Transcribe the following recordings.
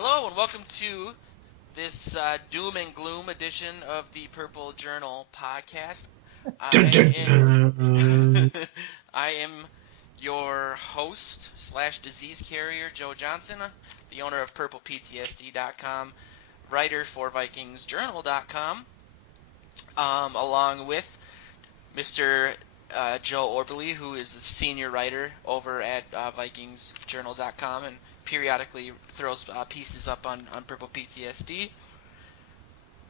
Hello and welcome to this doom and gloom edition of the Purple Journal podcast. Dun, dun, I dun. am your host / disease carrier, Joe Johnson, the owner of PurplePTSD.com, writer for VikingsJournal.com, along with Mr. Joe Orberly, who is the senior writer over at VikingsJournal.com and periodically throws pieces up on Purple PTSD.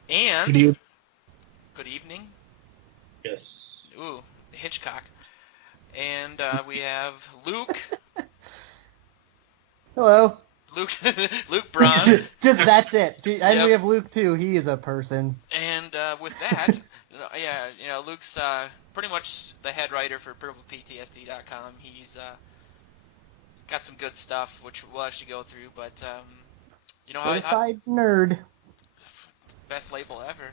And good evening. Yes. Ooh, Hitchcock. And we have Luke. Hello. Luke Braun. Just that's it. And Yep. we have Luke too. He is a person. And with that, Luke's pretty much the head writer for PurplePTSD.com. He's got some good stuff, which we'll actually go through. But Certified nerd. Best label ever.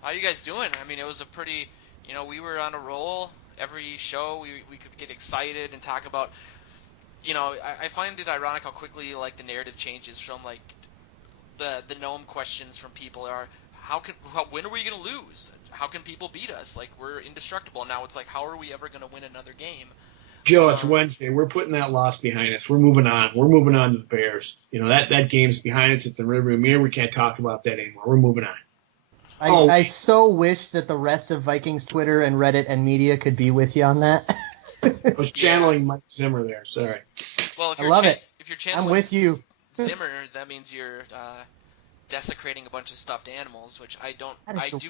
How you guys doing? I mean, it was a pretty, we were on a roll. Every show we could get excited and talk about. I find it ironic how quickly the narrative changes from the known questions from people are when are we gonna lose? How can people beat us? We're indestructible. Now it's how are we ever gonna win another game? Joe, it's Wednesday. We're putting that loss behind us. We're moving on. We're moving on to the Bears. That game's behind us. It's the rearview mirror. We can't talk about that anymore. We're moving on. I so wish that the rest of Vikings Twitter and Reddit and media could be with you on that. I was channeling Mike Zimmer there. Sorry. Well, if I you're love it. If you're channeling I'm with you. Zimmer, that means you're desecrating a bunch of stuffed animals, which I do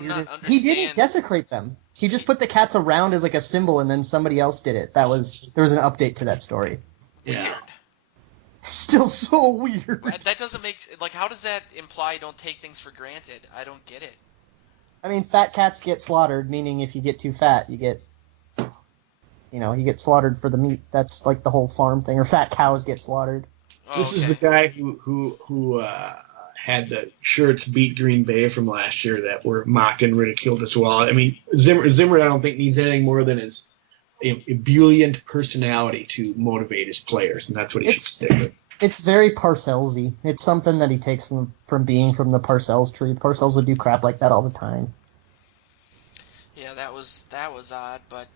not understand. He didn't desecrate them. He just put the cats around as a symbol, and then somebody else did it. There was an update to that story. Weird. Still so weird. That doesn't make how does that imply don't take things for granted? I don't get it. I mean, fat cats get slaughtered, meaning if you get too fat, you get slaughtered for the meat. That's the whole farm thing. Or fat cows get slaughtered. Oh, This is the guy who had the shirts beat Green Bay from last year that were mocked and ridiculed as well. I mean, Zimmer I don't think needs anything more than his ebullient personality to motivate his players, and that's what he should stick with. It's very Parcells-y. It's something that he takes from being from the Parcells tree. Parcells would do crap like that all the time. Yeah, that was odd, but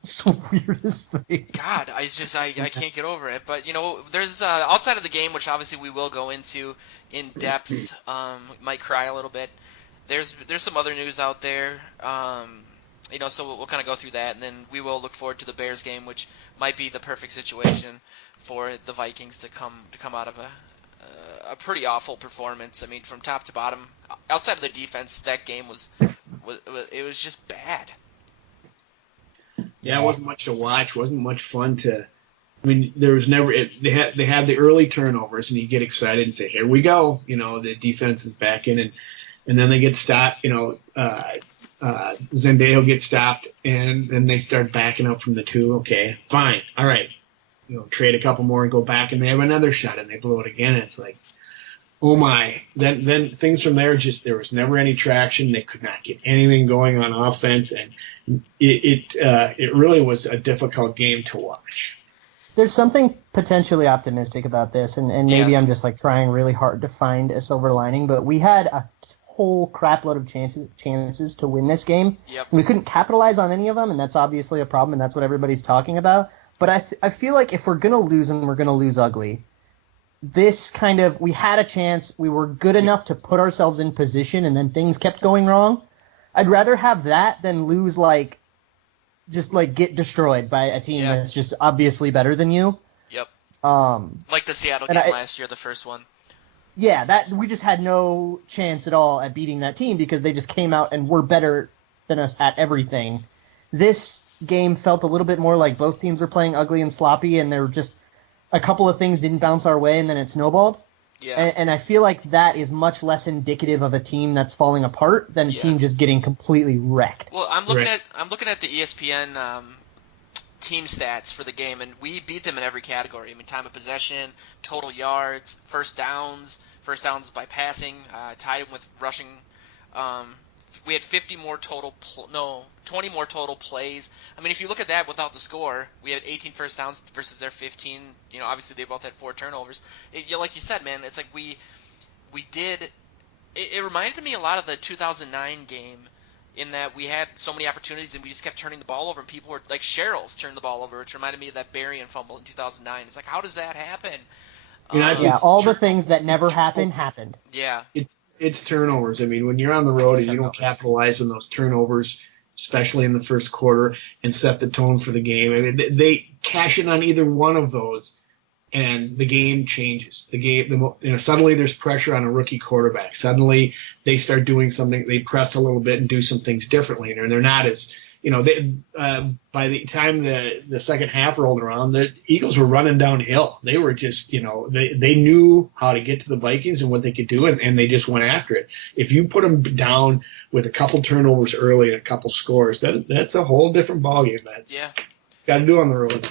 It's the weirdest thing. God, I can't get over it. But there's outside of the game, which obviously we will go into in depth. Might cry a little bit. There's some other news out there. So we'll kind of go through that, and then we will look forward to the Bears game, which might be the perfect situation for the Vikings to come out of a pretty awful performance. I mean, from top to bottom, outside of the defense, that game was just bad. Yeah, it wasn't much to watch. Wasn't much fun to. I mean, there was never. They had the early turnovers, and you get excited and say, "Here we go!" The defense is back in, and then they get stopped. Zendejo gets stopped, and then they start backing up from the 2. Okay, fine, all right. Trade a couple more and go back, and they have another shot, and they blow it again. And it's oh my! Then things from there there was never any traction. They could not get anything going on offense, and it really was a difficult game to watch. There's something potentially optimistic about this, and maybe I'm just trying really hard to find a silver lining, but we had a whole crap load of chances to win this game. Yep. And we couldn't capitalize on any of them, and that's obviously a problem, and that's what everybody's talking about. But I feel like if we're going to lose and we're going to lose ugly, this we had a chance, we were good enough to put ourselves in position, and then things kept going wrong. I'd rather have that than lose get destroyed by a team that's just obviously better than you. Yep. Like the Seattle game last year, the first one. Yeah, that we just had no chance at all at beating that team because they just came out and were better than us at everything. This game felt a little bit more like both teams were playing ugly and sloppy, and there were just a couple of things didn't bounce our way, and then it snowballed. Yeah. And I feel like that is much less indicative of a team that's falling apart than a team just getting completely wrecked. Well, I'm looking at the ESPN team stats for the game, and we beat them in every category. I mean, time of possession, total yards, first downs by passing, tied them with rushing we had 50 more total, 20 more total plays. I mean, if you look at that without the score, we had 18 first downs versus their 15. You know, obviously they both had 4 turnovers. Like you said, man, it's like we did. It reminded me a lot of the 2009 game in that we had so many opportunities and we just kept turning the ball over, and people were like Cheryl's turned the ball over, which reminded me of that Berrien fumble in 2009. It's like, how does that happen? All the things that never happened. Yeah. It's turnovers. I mean, when you're on the road and you don't Turnovers. capitalize on those turnovers, especially in the first quarter, and set the tone for the game, I mean, they cash in on either one of those, and the game changes. Suddenly there's pressure on a rookie quarterback. Suddenly they start doing something. They press a little bit and do some things differently, and they're not as by the time the second half rolled around, the Eagles were running downhill. They were just, they knew how to get to the Vikings and what they could do, and they just went after it. If you put them down with a couple turnovers early and a couple scores, that's a whole different ballgame. That's got to do on the road.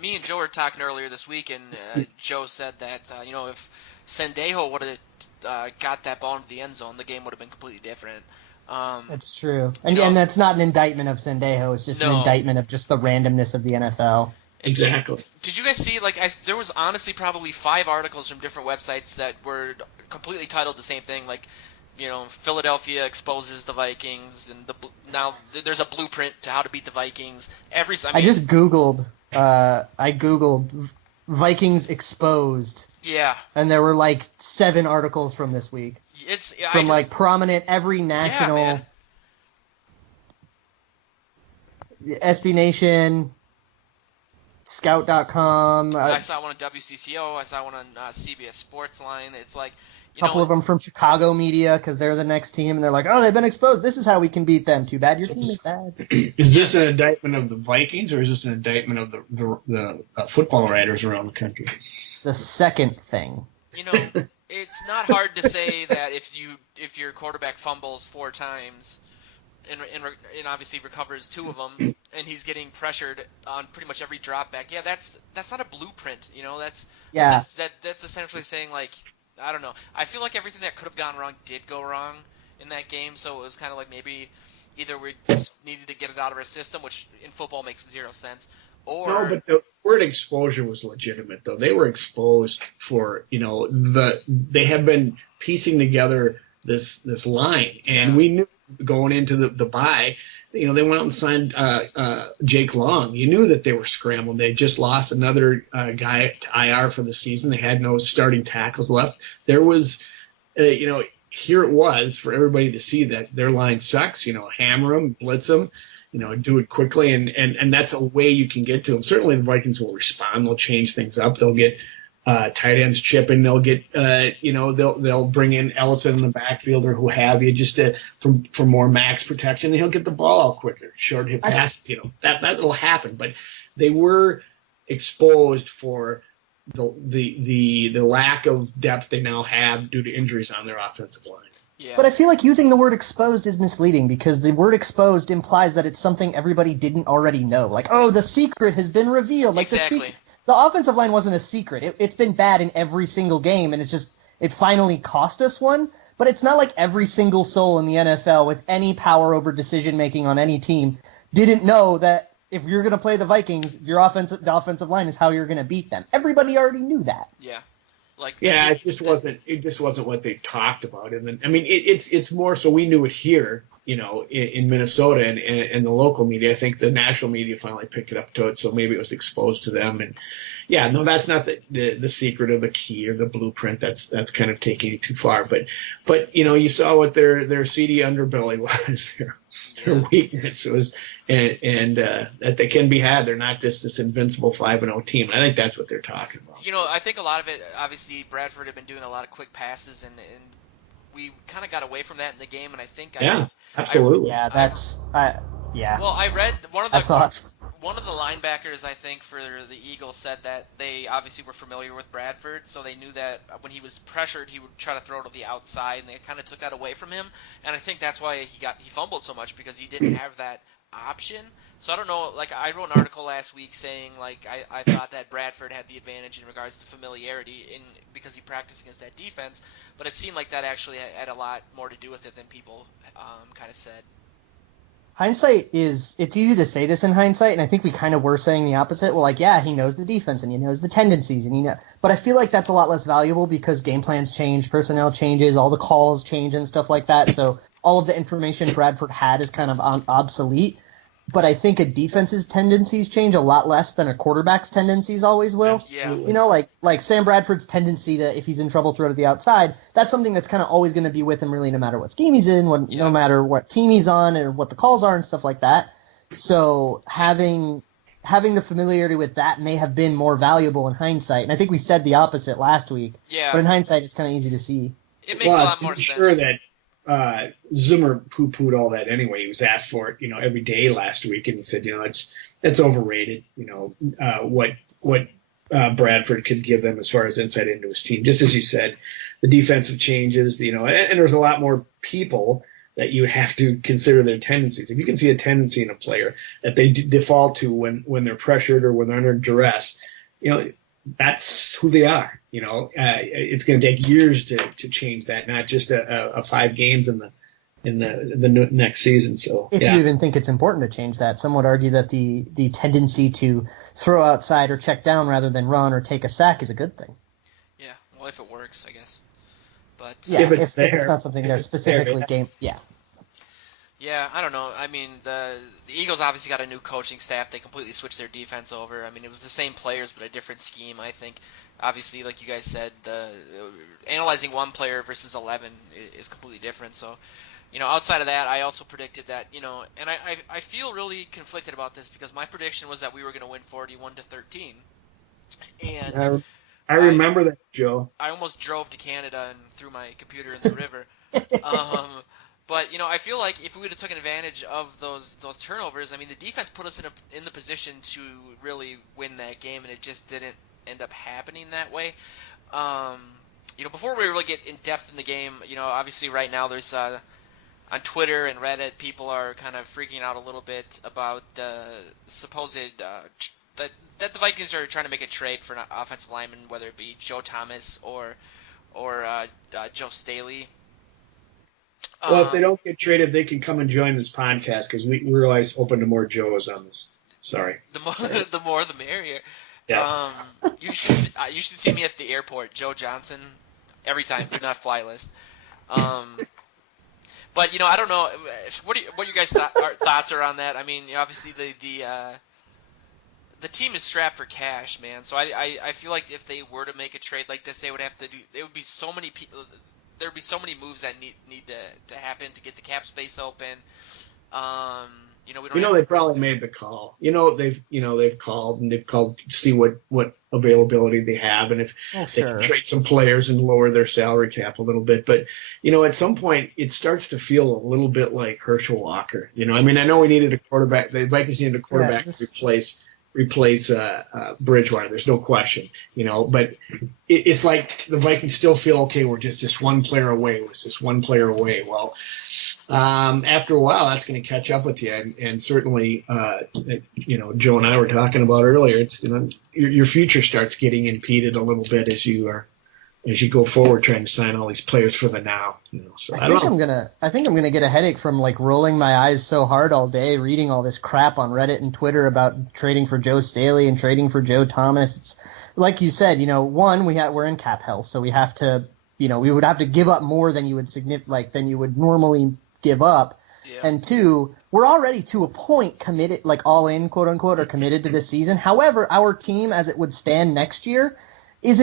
Me and Joe were talking earlier this week, and Joe said that if Sendejo would have got that ball into the end zone, the game would have been completely different. That's true. And that's not an indictment of Sendejo. It's just an indictment of just the randomness of the NFL. Exactly. Did you guys see, there was honestly probably 5 articles from different websites that were completely titled the same thing, like, Philadelphia exposes the Vikings, and now there's a blueprint to how to beat the Vikings. I just Googled Vikings exposed. Yeah. And there were 7 articles from this week. Prominent every national SB Nation, Scout.com. I saw one on WCCO. I saw one on CBS Sportsline. It's like a couple of them from Chicago media because they're the next team, and they're like, oh, they've been exposed. This is how we can beat them. Too bad your team is bad. Is this an indictment of the Vikings, or is this an indictment of the football writers around the country? The second thing. It's not hard to say that if your quarterback fumbles 4 times and obviously recovers 2 of them, and he's getting pressured on pretty much every drop back, that's not a blueprint. That's essentially saying, I don't know. I feel like everything that could have gone wrong did go wrong in that game, so it was kind of like maybe either we just needed to get it out of our system, which in football makes 0 sense, or... No, but the word exposure was legitimate, though. They were exposed for, they have been piecing together this line, and we knew going into the bye, they went out and signed Jake Long. You knew that they were scrambling. They just lost another guy to IR for the season. They had no starting tackles left. There was, here it was for everybody to see that their line sucks. Hammer them, blitz them, do it quickly, and that's a way you can get to them. Certainly the Vikings will respond. They'll change things up. They'll get tight ends chipping. They'll get, they'll bring in Ellison in the backfield or who have you just for more max protection. And he'll get the ball out quicker. Short hip pass, that will happen. But they were exposed for the lack of depth they now have due to injuries on their offensive line. Yeah. But I feel like using the word exposed is misleading because the word exposed implies that it's something everybody didn't already know. Like, oh, the secret has been revealed. Like exactly. The offensive line wasn't a secret. It's been bad in every single game, and it finally cost us one. But it's not like every single soul in the NFL with any power over decision-making on any team didn't know that if you're going to play the Vikings, the offensive line is how you're going to beat them. Everybody already knew that. Yeah. It just wasn't what they talked about. And then, it's more so we knew it here, in Minnesota and the local media. I think the national media finally picked it up to it, so maybe it was exposed to them. And that's not the secret or the key or the blueprint. That's kind of taking it too far. But you saw what their seedy underbelly was, their weakness was, and that they can be had. They're not just this invincible 5-0 team. I think that's what they're talking about. I think a lot of it, obviously, Bradford had been doing a lot of quick passes, and we kind of got away from that in the game, and I think absolutely. Well, I read one of the linebackers, I think, for the Eagles said that they obviously were familiar with Bradford, so they knew that when he was pressured, he would try to throw to the outside, and they kind of took that away from him. And I think that's why he fumbled so much, because he didn't have that option. So I don't know. Like I wrote an article last week saying like I thought that Bradford had the advantage in regards to familiarity because he practiced against that defense, but it seemed like that actually had a lot more to do with it than people kind of said. Hindsight it's easy to say this in hindsight, and I think we kind of were saying the opposite. Well, like, yeah, he knows the defense and he knows the tendencies, and but I feel like that's a lot less valuable because game plans change, personnel changes, all the calls change and stuff like that. So all of the information Bradford had is kind of obsolete. But I think a defense's tendencies change a lot less than a quarterback's tendencies always will. Yeah. Like Sam Bradford's tendency to, if he's in trouble, throw to the outside, that's something that's kind of always going to be with him really no matter what scheme he's in, no matter what team he's on or what the calls are and stuff like that. So having the familiarity with that may have been more valuable in hindsight. And I think we said the opposite last week. Yeah. But in hindsight, it's kind of easy to see. It makes a lot more I'm sense. Sure that Zimmer poo-pooed all that anyway. He was asked for it, every day last week, and he said, it's overrated. What Bradford could give them as far as insight into his team. Just as you said, the defensive changes, and there's a lot more people that you have to consider their tendencies. If you can see a tendency in a player that they default to when they're pressured or when they're under duress, that's who they are. It's going to take years to change that, not just a 5 games in the next season. So if you even think it's important to change that, some would argue that the tendency to throw outside or check down rather than run or take a sack is a good thing. Yeah, well, if it works, I guess. But if it's not something they're specifically game. Yeah, I don't know. I mean, the Eagles obviously got a new coaching staff. They completely switched their defense over. I mean, it was the same players but a different scheme. I think, obviously, like you guys said, analyzing one player versus 11 is completely different. So, outside of that, I also predicted that, and I feel really conflicted about this because my prediction was that we were going to win 41-13. And I remember that, Joe. I almost drove to Canada and threw my computer in the river. But I feel like if we would have taken advantage of those turnovers, I mean, the defense put us in the position to really win that game, and it just didn't end up happening that way. Before we really get in depth in the game, obviously right now there's on Twitter and Reddit, people are kind of freaking out a little bit about the supposed that the Vikings are trying to make a trade for an offensive lineman, whether it be Joe Thomas or Joe Staley. Well, if they don't get traded, they can come and join this podcast because we're always open to more Joes on this. Sorry. The more the merrier. Yeah. You should see me at the airport, Joe Johnson, every time. Do not fly list. But I don't know. What you guys thoughts are on that? I mean, obviously the team is strapped for cash, man. So I feel like if they were to make a trade like this, they would have to do. There would be so many people. There'd be so many moves that need to happen to get the cap space open. They probably made the call. They've called to see what availability they have and if they can trade some players and lower their salary cap a little bit. But at some point it starts to feel a little bit like Herschel Walker. I mean, I know we needed a quarterback. The Vikings needed a quarterback to replace Bridgewater. There's no question, but it's like the Vikings still feel, okay, we're just this one player away. We're just one player away. Well, after a while, that's going to catch up with you. And certainly, Joe and I were talking about earlier, it's, your future starts getting impeded a little bit as you go forward trying to sign all these players for the now. So I think I'm gonna get a headache from like rolling my eyes so hard all day reading all this crap on Reddit and Twitter about trading for Joe Staley and trading for Joe Thomas. It's like you said, one, we're in cap hell, so we have to, we would have to give up more than you would normally give up. Yeah. And two, we're already to a point committed, like all in, quote unquote, or committed to this season. However, our team as it would stand next year is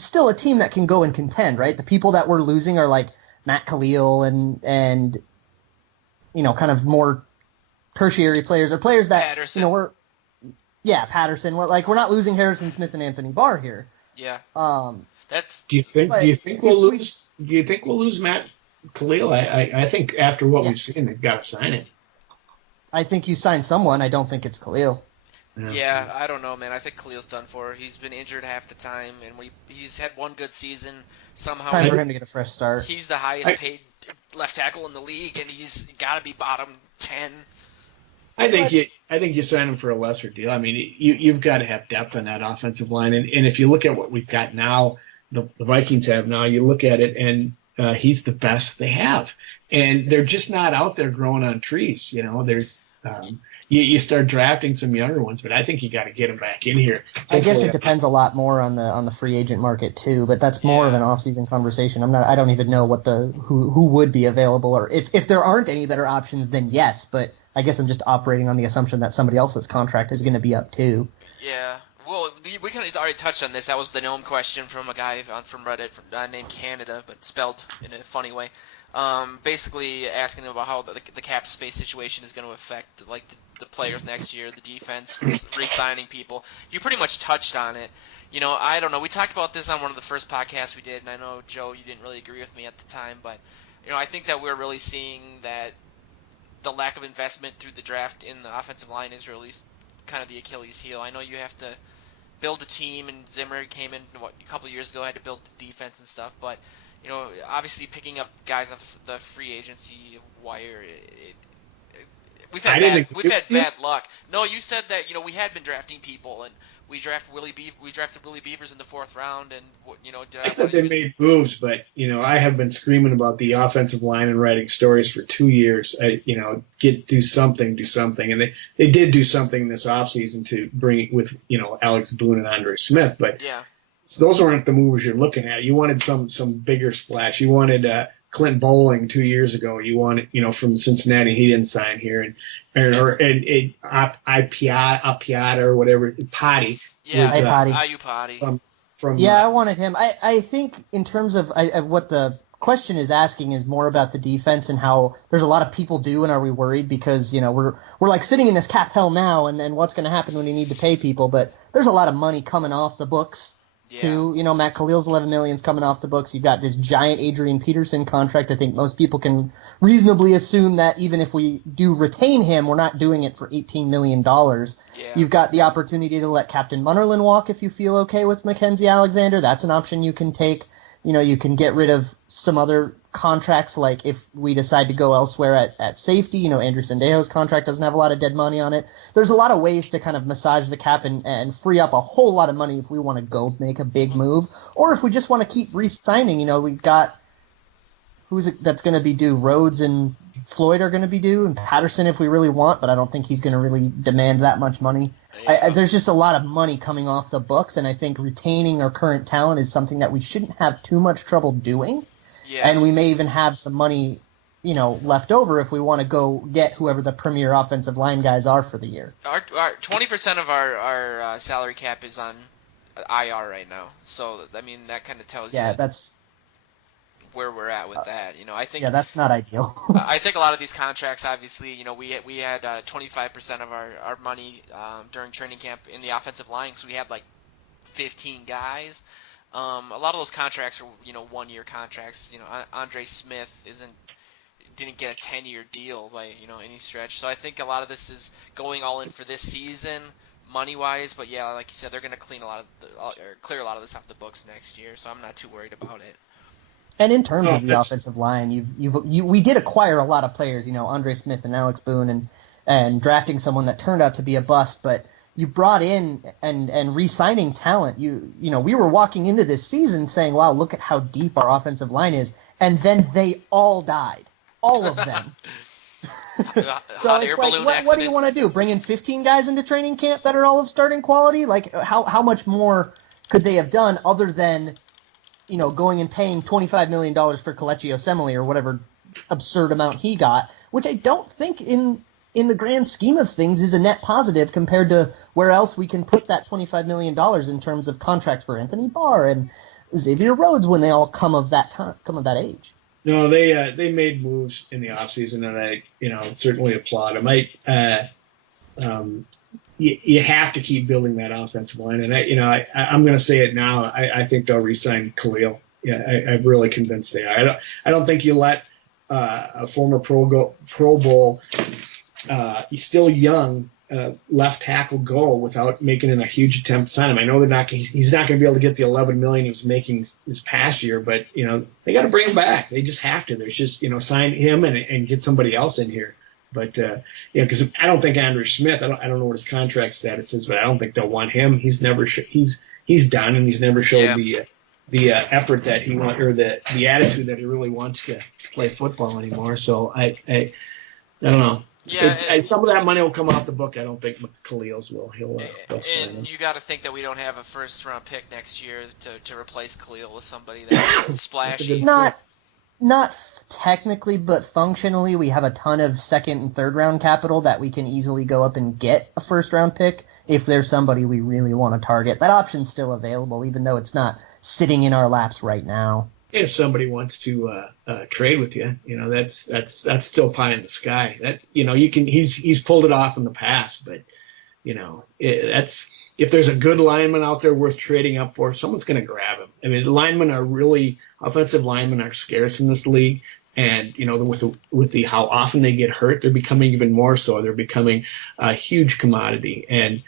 still a team that can go and contend, right? The people that we're losing are like Matt Khalil and kind of more tertiary players or players that Patterson. Patterson. We're not losing Harrison Smith and Anthony Barr here. Yeah. Do you think we'll lose Matt Khalil? I think after what we've seen, they've got to sign it. I think you sign someone. I don't think it's Khalil. Yeah, I don't know, man. I think Khalil's done for. He's been injured half the time, and he's had one good season. Somehow, it's time for him to get a fresh start. He's the highest paid left tackle in the league, and he's got to be bottom 10. I think you sign him for a lesser deal. I mean, you've got to have depth on that offensive line, and if you look at what we've got now, the Vikings have now. You look at it, and he's the best they have, and they're just not out there growing on trees. You know, there's you start drafting some younger ones, but I think you got to get them back in here. I guess it depends a lot more on the free agent market too, but that's more of an off-season conversation. I don't even know what who would be available, or if there aren't any better options, then yes, but I guess I'm just operating on the assumption that somebody else's contract is going to be up too. Yeah. Well, we kind of already touched on this. That was the gnome question from a guy from Reddit named Canada, but spelled in a funny way. Basically asking about how the cap space situation is going to affect like the players next year, the defense, re-signing people. You pretty much touched on it. You know, I don't know. We talked about this on one of the first podcasts we did, and I know, Joe, you didn't really agree with me at the time, but you know, I think that we're really seeing that the lack of investment through the draft in the offensive line is really kind of the Achilles heel. I know you have to build a team, and Zimmer came in a couple of years ago, had to build the defense and stuff, but you know, obviously picking up guys off the free agency wire, we've had bad luck. No, you said that, you know, we had been drafting people, and we drafted Willie Beavers in the 4th round, and you know, I said they made moves, but you know, I have been screaming about the offensive line and writing stories for 2 years. You know, do something, and they did do something this offseason to bring it with, you know, Alex Boone and Andre Smith, but yeah. Those weren't the moves you're looking at. You wanted some bigger splash. You wanted Clint Bowling 2 years ago. You wanted, you know, from Cincinnati. He didn't sign here, and Ipiata or whatever, Potty. Yeah, Potty. I wanted him. I think in terms of what the question is asking is more about the defense and how there's a lot of people do, and are we worried because, you know, we're like sitting in this cap hell now, and what's going to happen when you need to pay people, but there's a lot of money coming off the books. Too, you know, Matt Khalil's $11 million is coming off the books. You've got this giant Adrian Peterson contract. I think most people can reasonably assume that even if we do retain him, we're not doing it for $18 million. Yeah. You've got the opportunity to let Captain Munnerlyn walk if you feel okay with Mackenzie Alexander. That's an option you can take. You know, you can get rid of some other contracts, like if we decide to go elsewhere at safety. You know, Andrew Sendejo's contract doesn't have a lot of dead money on it. There's a lot of ways to kind of massage the cap and free up a whole lot of money if we want to go make a big move, or if we just want to keep re-signing. You know, we've got who's it that's going to be due? Rhodes and Floyd are going to be due, and Patterson if we really want, but I don't think he's going to really demand that much money. Yeah. There's just a lot of money coming off the books, and I think retaining our current talent is something that we shouldn't have too much trouble doing. Yeah. And we may even have some money, you know, left over if we want to go get whoever the premier offensive line guys are for the year. Our 20% of our salary cap is on IR right now, so I mean that kind of tells you. Yeah, that's where we're at with that. You know, I think. Yeah, that's not ideal. I think a lot of these contracts, obviously, you know, we had 25% of our money during training camp in the offensive line, because we had like 15 guys. A lot of those contracts are, you know, 1-year contracts. You know, Andre Smith didn't get a 10-year deal by, you know, any stretch. So I think a lot of this is going all in for this season, money-wise. But yeah, like you said, they're going to clear a lot of this off the books next year. So I'm not too worried about it. And in terms of the offensive line, we did acquire a lot of players. You know, Andre Smith and Alex Boone, and drafting someone that turned out to be a bust, but. You brought in and re-signing talent. You know, we were walking into this season saying, wow, look at how deep our offensive line is. And then they all died. All of them. So it's like, what do you want to do? Bring in 15 guys into training camp that are all of starting quality? Like, how much more could they have done other than, you know, going and paying $25 million for Kelechi Osemele or whatever absurd amount he got, which I don't think in the grand scheme of things is a net positive compared to where else we can put that $25 million in terms of contracts for Anthony Barr and Xavier Rhodes when they all come of that age. No, they made moves in the offseason, and I, you know, certainly applaud them. You have to keep building that offensive line, and I'm going to say it now. I think they'll re-sign Khalil. Yeah, I'm really convinced they are. I don't think you let a former Pro Bowl. He's still young, left tackle go without making a huge attempt to sign him. I know he's not going to be able to get the $11 million he was making this past year, but you know they got to bring him back. They just have to. There's just, you know, sign him and get somebody else in here. But because I don't think Andrew Smith. I don't know what his contract status is, but I don't think they'll want him. He's never he's done, and he's never showed the effort that he want, or the attitude that he really wants to play football anymore. So I don't know. Yeah, Some of that money will come off the book. I don't think Khalil's will. He'll sign him. And you got to think that we don't have a first-round pick next year to replace Khalil with somebody that's splashy. Not technically, but functionally, we have a ton of second and third round capital that we can easily go up and get a first round pick if there's somebody we really want to target. That option's still available, even though it's not sitting in our laps right now. If somebody wants to trade with you, that's still pie in the sky. That you can. He's pulled it off in the past, but that's if there's a good lineman out there worth trading up for, someone's going to grab him. I mean, offensive linemen are scarce in this league, and with the how often they get hurt, they're becoming even more so. They're becoming a huge commodity, and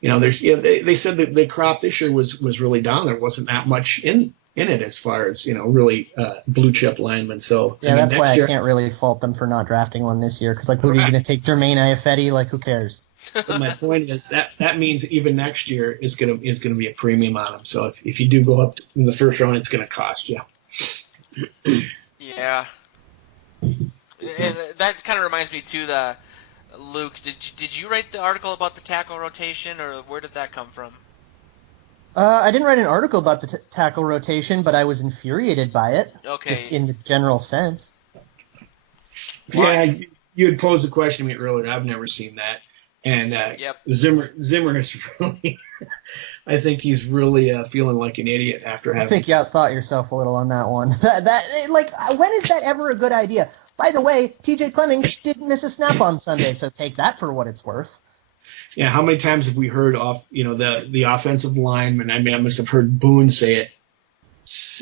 they said that the crop this year was really down. There wasn't that much in it as far as really blue chip linemen. So yeah, that's why I can't really fault them for not drafting one this year. Because what are you going to take, Jermaine Iafetti? Who cares? But my point is that means even next year is gonna be a premium on them. So if you do go up in the first round, it's gonna cost you. Yeah, and that kind of reminds me too. Luke, did you write the article about the tackle rotation, or where did that come from? I didn't write an article about the tackle rotation, but I was infuriated by it. Okay. Just in the general sense. Why? Yeah, you had posed a question to me earlier. I've never seen that. And yep. Zimmer is really, I think he's really feeling like an idiot after having. I think you outthought yourself a little on that one. When is that ever a good idea? By the way, T.J. Clemmings didn't miss a snap on Sunday, so take that for what it's worth. Yeah, how many times have we heard the offensive lineman? I mean, I must have heard Boone say it,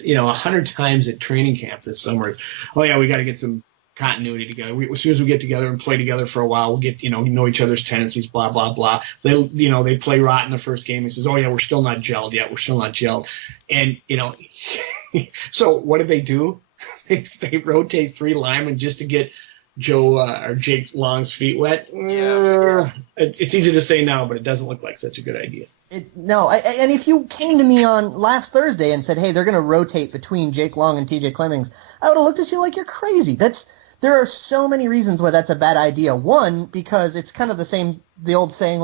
100 times at training camp this summer. Oh yeah, we got to get some continuity together. As soon as we get together and play together for a while, we'll get know each other's tendencies. Blah blah blah. They play rotten the first game. He says, "Oh yeah, we're still not gelled yet. We're still not gelled." And so what do? They rotate 3 linemen just to get Joe or Jake Long's feet wet. Yeah. It's easy to say now, but it doesn't look like such a good idea. And if you came to me on last Thursday and said, "Hey, they're going to rotate between Jake Long and T.J. Clemmings," I would have looked at you like you're crazy. There are so many reasons why that's a bad idea. One, because it's kind of the old saying,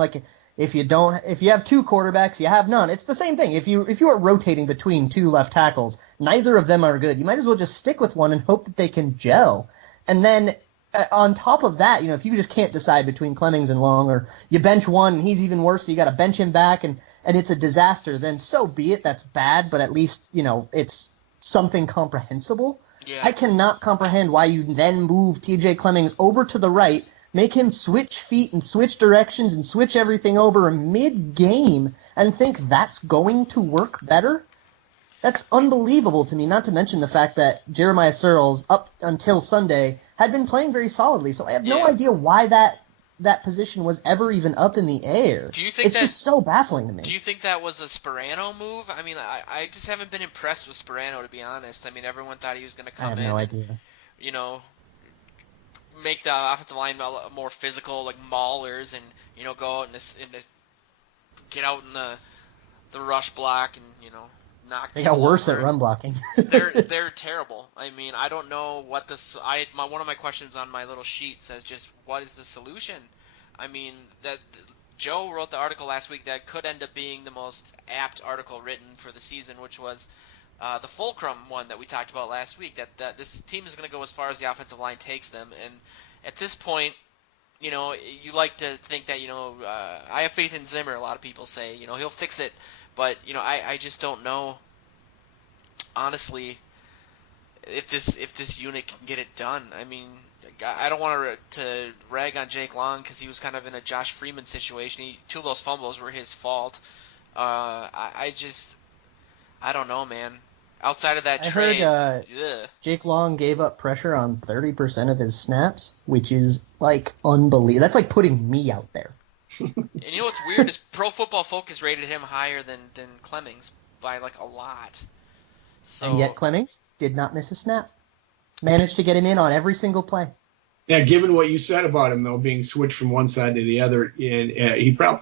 if you have 2 quarterbacks, you have none. It's the same thing. If you are rotating between 2 left tackles, neither of them are good. You might as well just stick with one and hope that they can gel. And then on top of that, if you just can't decide between Clemmings and Long, or you bench one and he's even worse, so you got to bench him back, and it's a disaster, then so be it. That's bad, but at least it's something comprehensible. Yeah. I cannot comprehend why you then move T.J. Clemmings over to the right, make him switch feet and switch directions and switch everything over mid-game, and think that's going to work better. That's unbelievable to me, not to mention the fact that Jeremiah Searles, up until Sunday, had been playing very solidly. So I have no idea why that position was ever even up in the air. Do you think it's just so baffling to me. Do you think that was a Sperano move? I mean, I just haven't been impressed with Sperano, to be honest. I mean, everyone thought he was going to come in. I have no idea. Make the offensive line more physical, like maulers, and go out and get out in the rush block and knock. They got worse at run blocking. They're terrible. I mean, I don't know what one of my questions on my little sheet says just what is the solution. I mean, that Joe wrote the article last week that could end up being the most apt article written for the season, which was the Fulcrum one that we talked about last week. That this team is going to go as far as the offensive line takes them, and at this point, you like to think that I have faith in Zimmer. A lot of people say he'll fix it. But I just don't know, honestly, if this unit can get it done. I mean, I don't want to rag on Jake Long because he was kind of in a Josh Freeman situation. 2 of those fumbles were his fault. I don't know, man. Outside of that trade, I heard Jake Long gave up pressure on 30% of his snaps, which is unbelievable. That's like putting me out there. And what's weird is Pro Football Focus rated him higher than Clemmings by a lot. So, and yet Clemmings did not miss a snap. Managed to get him in on every single play. Yeah, given what you said about him though, being switched from one side to the other, and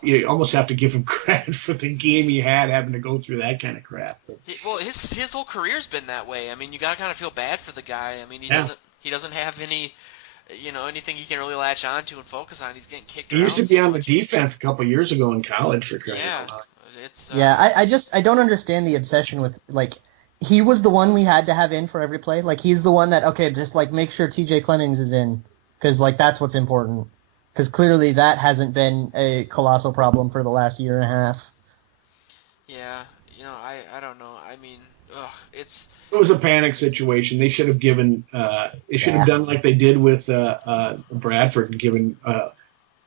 you almost have to give him credit for the game he had, having to go through that kind of crap. Well, his whole career's been that way. I mean, you gotta kind of feel bad for the guy. I mean, Yeah. he doesn't have any, anything he can really latch onto and focus on. He's getting kicked He around used to be so on the much. defense a couple years ago in college for crying Yeah, out loud. it's Yeah, I don't understand the obsession with, like, he was the one we had to have in for every play. Like, he's the one that, okay, just, like, make sure TJ Clemmings is in, because, like, that's what's important. Because clearly that hasn't been a colossal problem for the last year and a half. yeah. I don't know. I mean, it's It was a panic situation. They should have given. They should have Yeah. done like they did with Bradford and given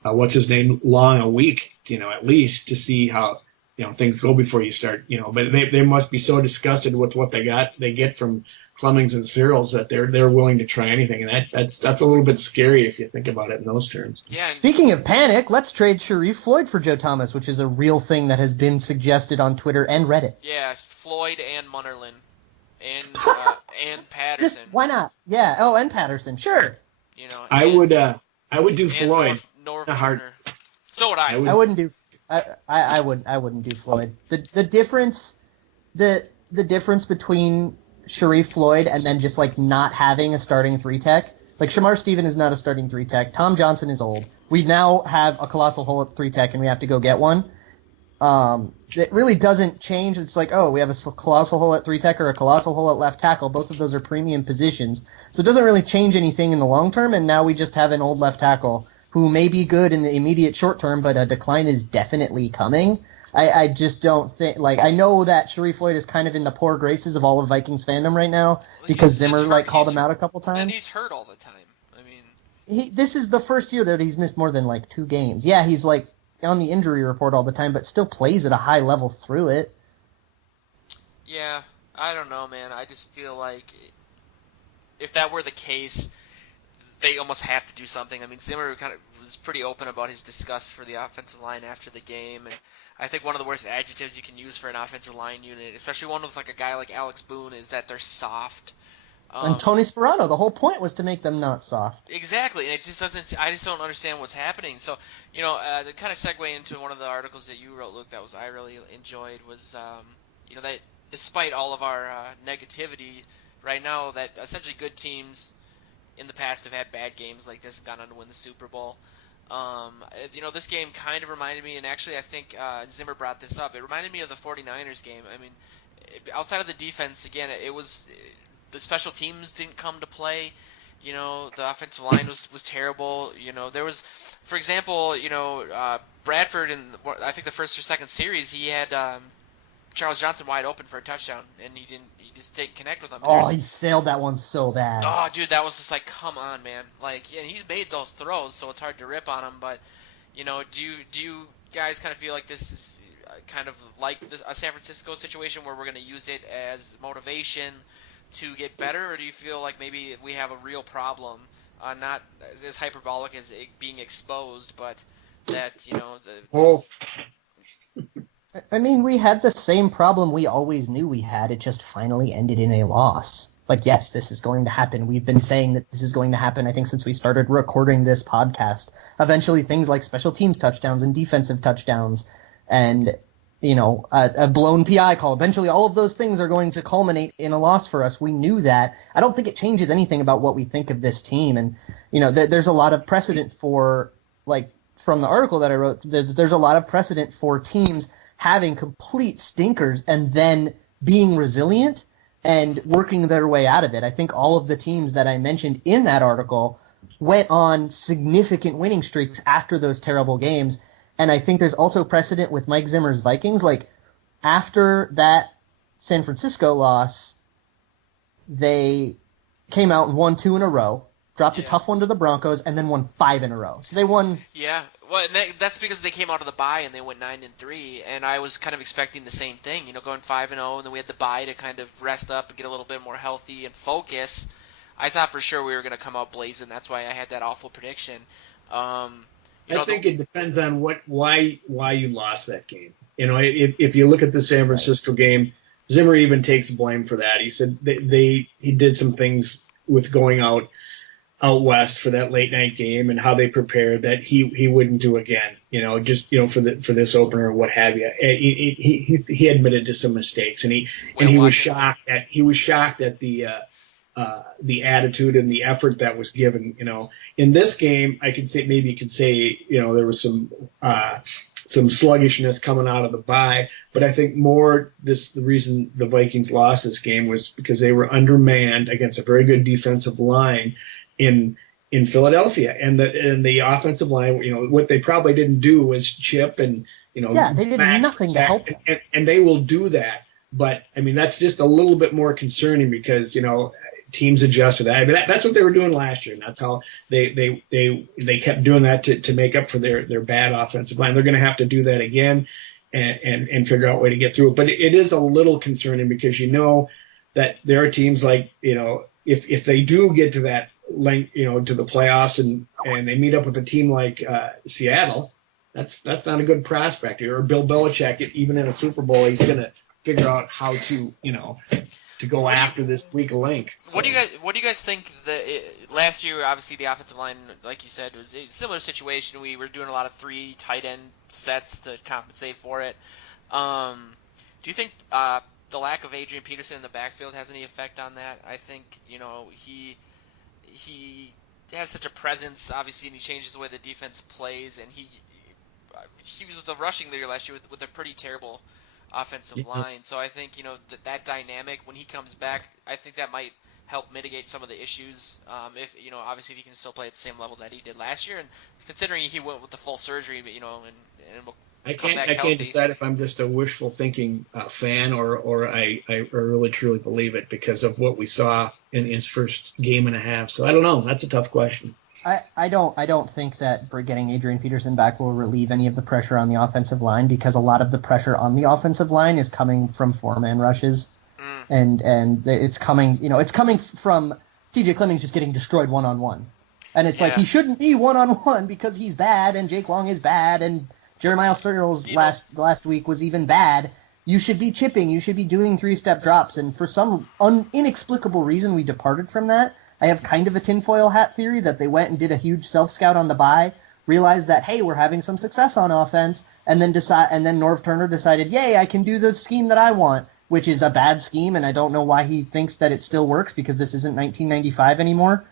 what's his name Long a week, at least to see how things go before you start. But they must be so disgusted with what they get from Clemmings and Searles that they're willing to try anything, and that's a little bit scary if you think about it in those terms. yeah. Speaking of panic, let's trade Sharif Floyd for Joe Thomas, which is a real thing that has been suggested on Twitter and Reddit. Yeah, Floyd and Munnerlyn and Patterson. Just why not? Yeah. Oh, and Patterson. Sure. I would do and Floyd. Norv The heart. Turner. So would I. I would- I wouldn't do. I wouldn't do Floyd. The difference between Sharif Floyd and then just like not having a starting 3-tech. Like Shamar Stephen is not a starting 3-tech. Tom Johnson is old. We now have a colossal hole at 3-tech and we have to go get one. It really doesn't change. It's like, oh, we have a colossal hole at 3-tech or a colossal hole at left tackle. Both of those are premium positions. So it doesn't really change anything in the long term, and now we just have an old left tackle who may be good in the immediate short term, but a decline is definitely coming. I just don't think, like, I know that Sharif Floyd is kind of in the poor graces of all of Vikings fandom right now because Zimmer called him out a couple times. And he's hurt all the time. I mean, This is the first year that he's missed more than like 2 games. Yeah, he's like on the injury report all the time, but still plays at a high level through it. yeah, I don't know, man. I just feel like if that were the case, they almost have to do something. I mean, Zimmer kind of was pretty open about his disgust for the offensive line after the game, and I think one of the worst adjectives you can use for an offensive line unit, especially one with like a guy like Alex Boone, is that they're soft. And Tony Sperano, the whole point was to make them not soft. Exactly, and it just doesn't. I just don't understand what's happening. So, to kind of segue into one of the articles that you wrote, Luke, I really enjoyed was, that despite all of our negativity right now, that essentially good teams in the past have had bad games like this and gone on to win the Super Bowl. This game kind of reminded me, and actually I think Zimmer brought this up. It reminded me of the 49ers game. I mean, outside of the defense, again, it was the special teams didn't come to play. The offensive line was terrible. There was, for example, Bradford in I think the first or second series he had Charles Johnson wide open for a touchdown, and he just didn't connect with him. Oh, he sailed that one so bad. Oh, dude, that was just like, come on, man. Like, yeah, he's made those throws, so it's hard to rip on him. But, do you guys kind of feel like this is kind of like a San Francisco situation where we're going to use it as motivation to get better, or do you feel like maybe we have a real problem, not as hyperbolic as it being exposed, but that I mean, we had the same problem we always knew we had. It just finally ended in a loss. Like, yes, this is going to happen. We've been saying that this is going to happen, I think, since we started recording this podcast. Eventually, things like special teams touchdowns and defensive touchdowns and, a blown PI call. Eventually, all of those things are going to culminate in a loss for us. We knew that. I don't think it changes anything about what we think of this team. And, there's a lot of precedent for, like, from the article that I wrote, there's a lot of precedent for teams having complete stinkers and then being resilient and working their way out of it. I think all of the teams that I mentioned in that article went on significant winning streaks after those terrible games. And I think there's also precedent with Mike Zimmer's Vikings. Like, after that San Francisco loss, they came out and won 2 in a row, dropped a tough one to the Broncos, and then won 5 in a row. So they won. Yeah, well, and that's because they came out of the bye and they went 9-3, and I was kind of expecting the same thing, going 5-0, and then we had the bye to kind of rest up and get a little bit more healthy and focus. I thought for sure we were going to come out blazing. That's why I had that awful prediction. I think it depends on why you lost that game. If you look at the San Francisco game, Zimmer even takes blame for that. He said he did some things with going out out west for that late night game and how they prepared that he wouldn't do again. Just for this opener or what have you. He admitted to some mistakes, and he was shocked at the attitude and the effort that was given. In this game, I could say maybe you could say there was some sluggishness coming out of the bye, but I think the reason the Vikings lost this game was because they were undermanned against a very good defensive line in Philadelphia, and the offensive line. What they probably didn't do was chip and they did nothing to help, and they will do that. But I mean, that's just a little bit more concerning because teams adjust to that. I mean, that's what they were doing last year, and that's how they kept doing that to make up for their bad offensive line. They're going to have to do that again and figure out a way to get through it. But it is a little concerning because that there are teams like if they do get to that length, to the playoffs and they meet up with a team like Seattle, that's not a good prospect. Or Bill Belichick, even in a Super Bowl, he's going to figure out how to go after this weak link. What do you guys think? Last year, obviously, the offensive line, like you said, was a similar situation. We were doing a lot of 3 tight end sets to compensate for it. Do you think the lack of Adrian Peterson in the backfield has any effect on that? I think he has such a presence, obviously, and he changes the way the defense plays. And he was the rushing leader last year with a pretty terrible offensive line. So I think that dynamic when he comes back, I think that might help mitigate some of the issues. If obviously if he can still play at the same level that he did last year, and considering he went with the full surgery, and will I can't decide if I'm just a wishful thinking fan or I really truly believe it because of what we saw in his first game and a half. So I don't know. That's a tough question. I don't think that getting Adrian Peterson back will relieve any of the pressure on the offensive line because a lot of the pressure on the offensive line is coming from 4-man rushes, and it's coming from TJ Clemmings just getting destroyed one-on-one, and it's like he shouldn't be one-on-one because he's bad and Jake Long is bad and Jeremiah Searles last week was even bad. You should be chipping. You should be doing 3-step drops. And for some inexplicable reason, we departed from that. I have kind of a tinfoil hat theory that they went and did a huge self-scout on the bye, realized that, hey, we're having some success on offense, and then Norv Turner decided, yay, I can do the scheme that I want, which is a bad scheme, and I don't know why he thinks that it still works because this isn't 1995 anymore.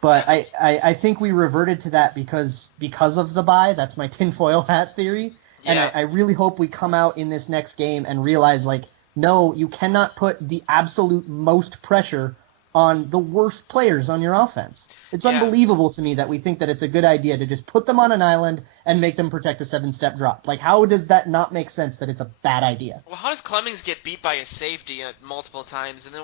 But I think we reverted to that because of the bye. That's my tinfoil hat theory. And I really hope we come out in this next game and realize, no, you cannot put the absolute most pressure on the worst players on your offense. It's unbelievable to me that we think that it's a good idea to just put them on an island and make them protect a 7-step drop. How does that not make sense that it's a bad idea? Well, how does Clemmings get beat by a safety multiple times, and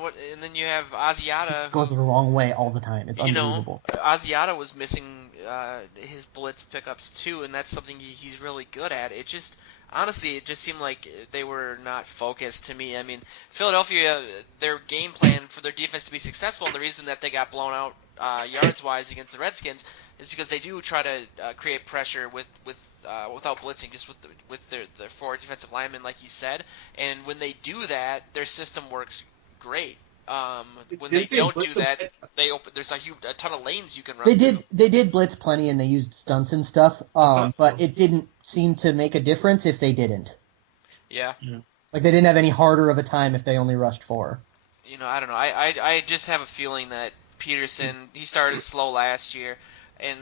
then you have Asiata? It goes the wrong way all the time. It's unbelievable. Asiata was missing his blitz pickups too, and that's something he's really good at. Honestly, it just seemed like they were not focused to me. I mean, Philadelphia, their game plan for their defense to be successful, and the reason that they got blown out yards-wise against the Redskins is because they do try to create pressure without blitzing, just with their 4 defensive linemen, like you said. And when they do that, their system works great. When they don't do that, there's a ton of lanes you can run. They did blitz plenty and they used stunts and stuff, but it didn't seem to make a difference if they didn't. Yeah. They didn't have any harder of a time if they only rushed 4. I don't know. I just have a feeling that Peterson, he started slow last year, and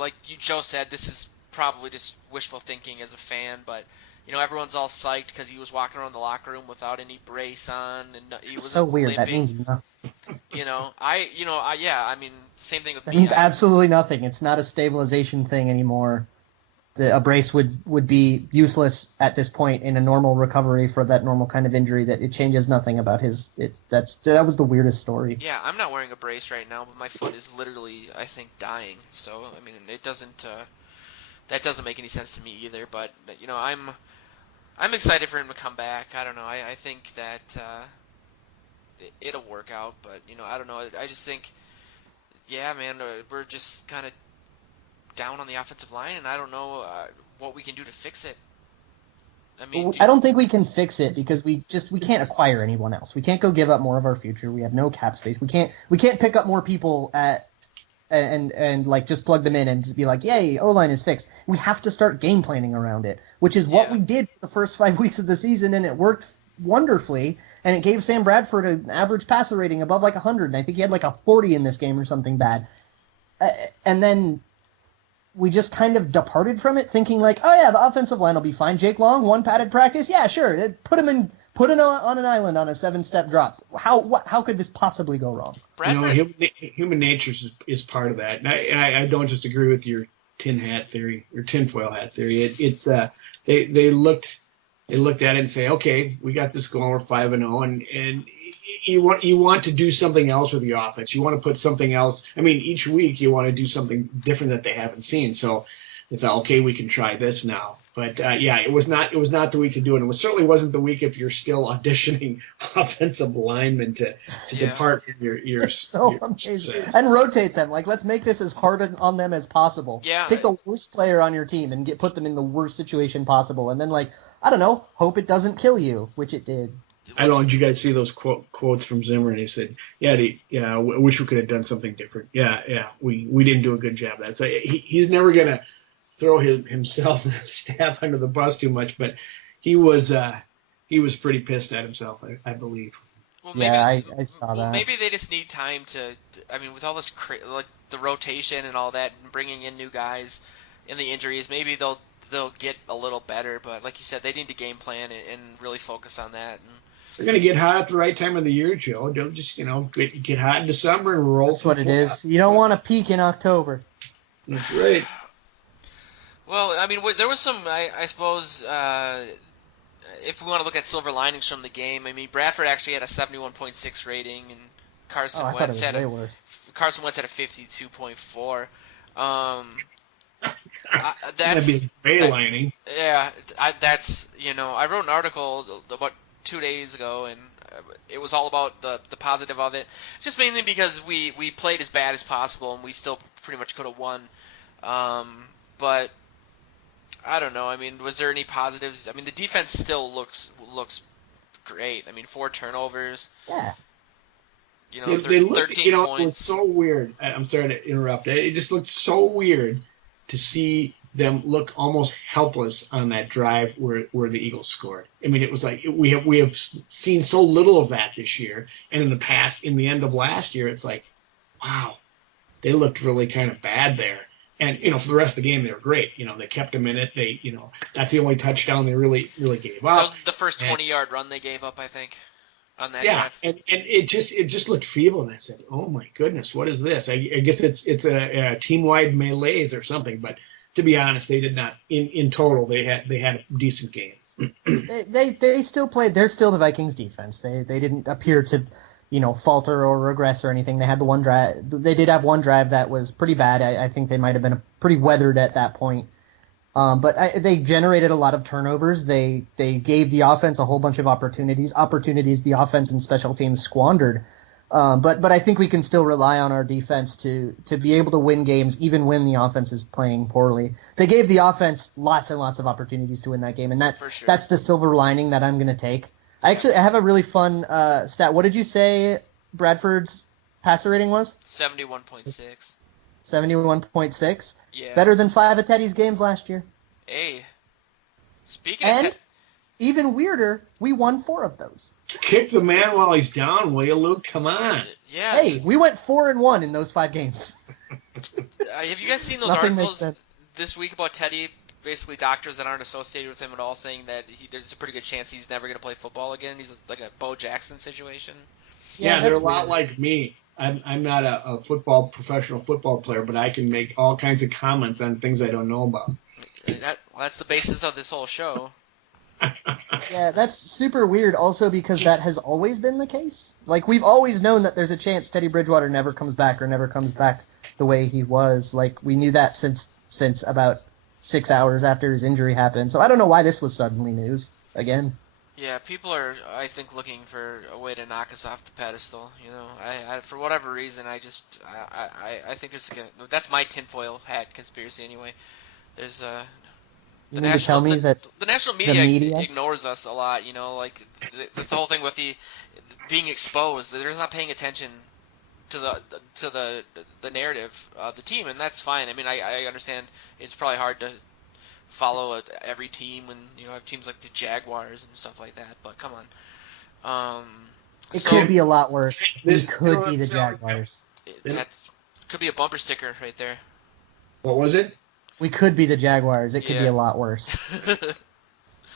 like Joe said, this is probably just wishful thinking as a fan, but. Everyone's all psyched because he was walking around the locker room without any brace on, and he was so weird. limping. That means nothing. I mean, same thing with that me. Means absolutely nothing. It's not a stabilization thing anymore. A brace would be useless at this point in a normal recovery for that normal kind of injury. That it changes nothing about that was the weirdest story. Yeah, I'm not wearing a brace right now, but my foot is literally, I think, dying. So I mean, it doesn't. That doesn't make any sense to me either. But I'm excited for him to come back. I don't know. I think that it'll work out. But I don't know. I just think, man, we're just kind of down on the offensive line, and I don't know what we can do to fix it. I mean, I don't think we can fix it because we can't acquire anyone else. We can't go give up more of our future. We have no cap space. We can't pick up more people at and like just plug them in and just be like, yay, O-line is fixed. We have to start game planning around it, which is what we did for the first 5 weeks of the season, and it worked wonderfully, and it gave Sam Bradford an average passer rating above like 100, and I think he had like a 40 in this game or something bad. And then we just kind of departed from it, thinking like, oh yeah, the offensive line will be fine. Jake Long, one padded practice, yeah, sure. Put him on an island on a 7-step drop. How could this possibly go wrong? Human nature is part of that, and I don't just agree with your tinfoil hat theory. It's they looked at it and say, okay, we got this going, we're 5-0, and you want to do something else with the offense. You want to put something else. I mean, each week you want to do something different that they haven't seen. So they thought, okay, we can try this now. But it was not the week to do it. It certainly wasn't the week if you're still auditioning offensive linemen to depart from your so amazing. And rotate them. Like, let's make this as hard on them as possible. Yeah. Pick the worst player on your team and put them in the worst situation possible. And then, like, I don't know, hope it doesn't kill you, which it did. I don't know. Did you guys see those quotes from Zimmer? And he said, I wish we could have done something different. We didn't do a good job of that. So he's never going to throw himself and his staff under the bus too much, but he was pretty pissed at himself, I believe. Well, maybe, I saw that. Maybe they just need time to. I mean, with all this like the rotation and all that, and bringing in new guys, and the injuries, maybe they'll get a little better. But like you said, they need to game plan and really focus on that. And they're going to get hot at the right time of the year, Joe. They'll just get hot in December and roll. That's what it is. You don't want to peak in October. That's right. Well, I mean, there was some, I suppose, if we want to look at silver linings from the game, I mean, Bradford actually had a 71.6 rating, and Carson Wentz had a 52.4. That'd be a great lining. Yeah, that's, I wrote an article about 2 days ago, and it was all about the positive of it, just mainly because we played as bad as possible, and we still pretty much could have won. But I don't know. I mean, was there any positives? I mean, the defense still looks great. I mean, 4 turnovers. Yeah. 13 points. It was so weird. I'm sorry to interrupt. It just looked so weird to see them look almost helpless on that drive where the Eagles scored. I mean, it was like we have seen so little of that this year, and in the end of last year, it's like, wow, they looked really kind of bad there. And for the rest of the game, they were great. They kept them in it. They, that's the only touchdown they really gave up. That was the first 20-yard run they gave up, I think, on that drive. And it just looked feeble. And I said, oh my goodness, what is this? I guess it's a team-wide malaise or something. But to be honest, they did not. In total, they had a decent game. They still played. They're still the Vikings defense. They didn't appear to falter or regress or anything. They had the one drive. They did have one drive that was pretty bad. I think they might have been pretty weathered at that point. But they generated a lot of turnovers. They gave the offense a whole bunch of opportunities the offense and special teams squandered. But I think we can still rely on our defense to be able to win games even when the offense is playing poorly. They gave the offense lots and lots of opportunities to win that game, and that's the silver lining that I'm going to take. I have a really fun stat. What did you say Bradford's passer rating was? 71.6. 71.6? Yeah. Better than 5 of Teddy's games last year. Hey. Speaking and of even weirder, we won 4 of those. Kick the man while he's down, will you, Luke? Come on. Yeah. Hey, we went 4-1 in those 5 games. Have you guys seen those articles this week about Teddy? Basically, doctors that aren't associated with him at all saying that there's a pretty good chance he's never going to play football again. He's like a Bo Jackson situation. Yeah, they're a lot like me. I'm not a professional football player, but I can make all kinds of comments on things I don't know about. That's the basis of this whole show. Yeah, that's super weird also because that has always been the case. Like, we've always known that there's a chance Teddy Bridgewater never comes back the way he was. Like, we knew that since about 6 hours after his injury happened. So I don't know why this was suddenly news again. Yeah, people are, I think, looking for a way to knock us off the pedestal. I for whatever reason, I think that's my tinfoil hat conspiracy anyway. There's the national media ignores us a lot. Like that's the whole thing with the being exposed. They're just not paying attention to the narrative of the team, and that's fine. I mean, I understand it's probably hard to follow every team when you have teams like the Jaguars and stuff like that. But come on, It so could be a lot worse. We This- could be the Jaguars. that could be a bumper sticker right there. What was it? We could be the Jaguars. It could be Yeah. a lot worse.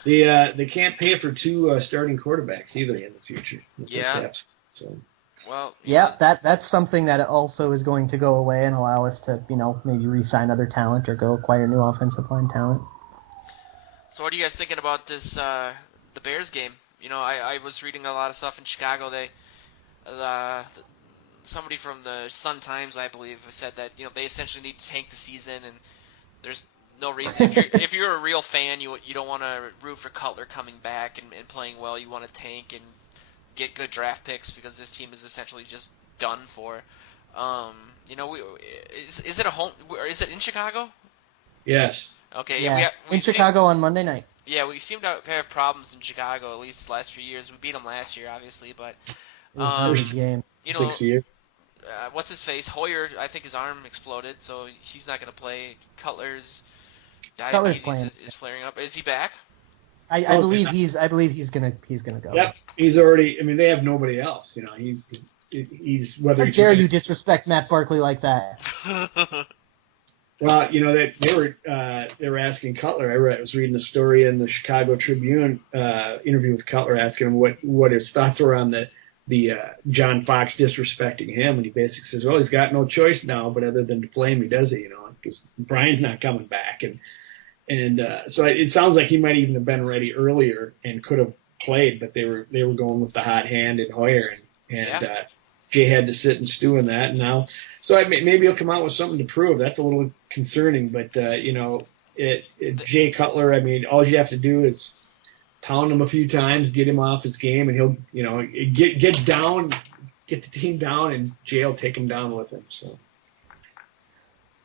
They can't pay for two starting quarterbacks either in the future. with their Yeah. caps. So Well, Yeah, that's something that also is going to go away and allow us to, maybe re-sign other talent or go acquire new offensive line talent. So what are you guys thinking about this the Bears game? I was reading a lot of stuff in Chicago. Somebody from the Sun Times, I believe, said that they essentially need to tank the season, and there's no reason if you're a real fan, you don't want to root for Cutler coming back and playing well. You want to tank and get good draft picks because this team is essentially just done for. Is it a home? Is it in Chicago? yes, Okay, Yeah, we in Chicago on Monday night. Yeah, we seem to have problems in Chicago, at least the last few years. We beat them last year, obviously, but It was a huge game. 6 years. what's his face? Hoyer, I think his arm exploded, so he's not going to play. Cutler's diabetes playing. is flaring up. Is he back? I believe he's gonna go. Yep, he's already. I mean, they have nobody else. He's whether How he's dare you disrespect Matt Barkley like that? Well, they were asking Cutler. I was reading a story in the Chicago Tribune interview with Cutler, asking him what his thoughts were on the John Fox disrespecting him, and he basically says, "Well, he's got no choice now, but other than to play him, he does it, because Brian's not coming back." And so it sounds like he might even have been ready earlier and could have played, but they were going with the hot hand in Hoyer, and Jay had to sit and stew in that. And now, so maybe he'll come out with something to prove. That's a little concerning, but Jay Cutler. I mean, all you have to do is pound him a few times, get him off his game, and he'll get the team down, and Jay will take him down with him. So.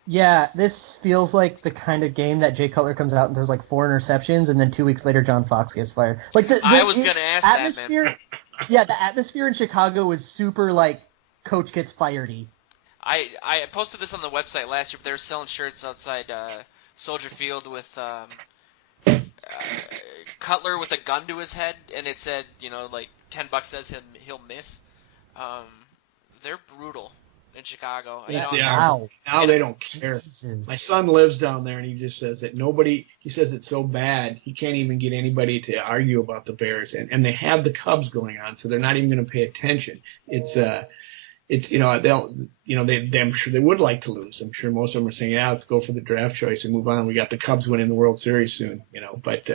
Yeah, this feels like the kind of game that Jay Cutler comes out and throws like 4 interceptions, and then 2 weeks later John Fox gets fired. Like I was gonna ask atmosphere, that, man. Yeah, the atmosphere in Chicago was super like coach gets fired-y. I posted this on the website last year, but they were selling shirts outside Soldier Field with Cutler with a gun to his head, and it said, like $10 says he'll miss. They're brutal in Chicago. Yes, You know, they are. Wow. Now they don't care. Jesus. My son lives down there, and he just says that he says it's so bad, he can't even get anybody to argue about the Bears. And they have the Cubs going on, so they're not even going to pay attention. I'm sure they would like to lose. I'm sure most of them are saying, yeah, let's go for the draft choice and move on. We got the Cubs winning the World Series soon, but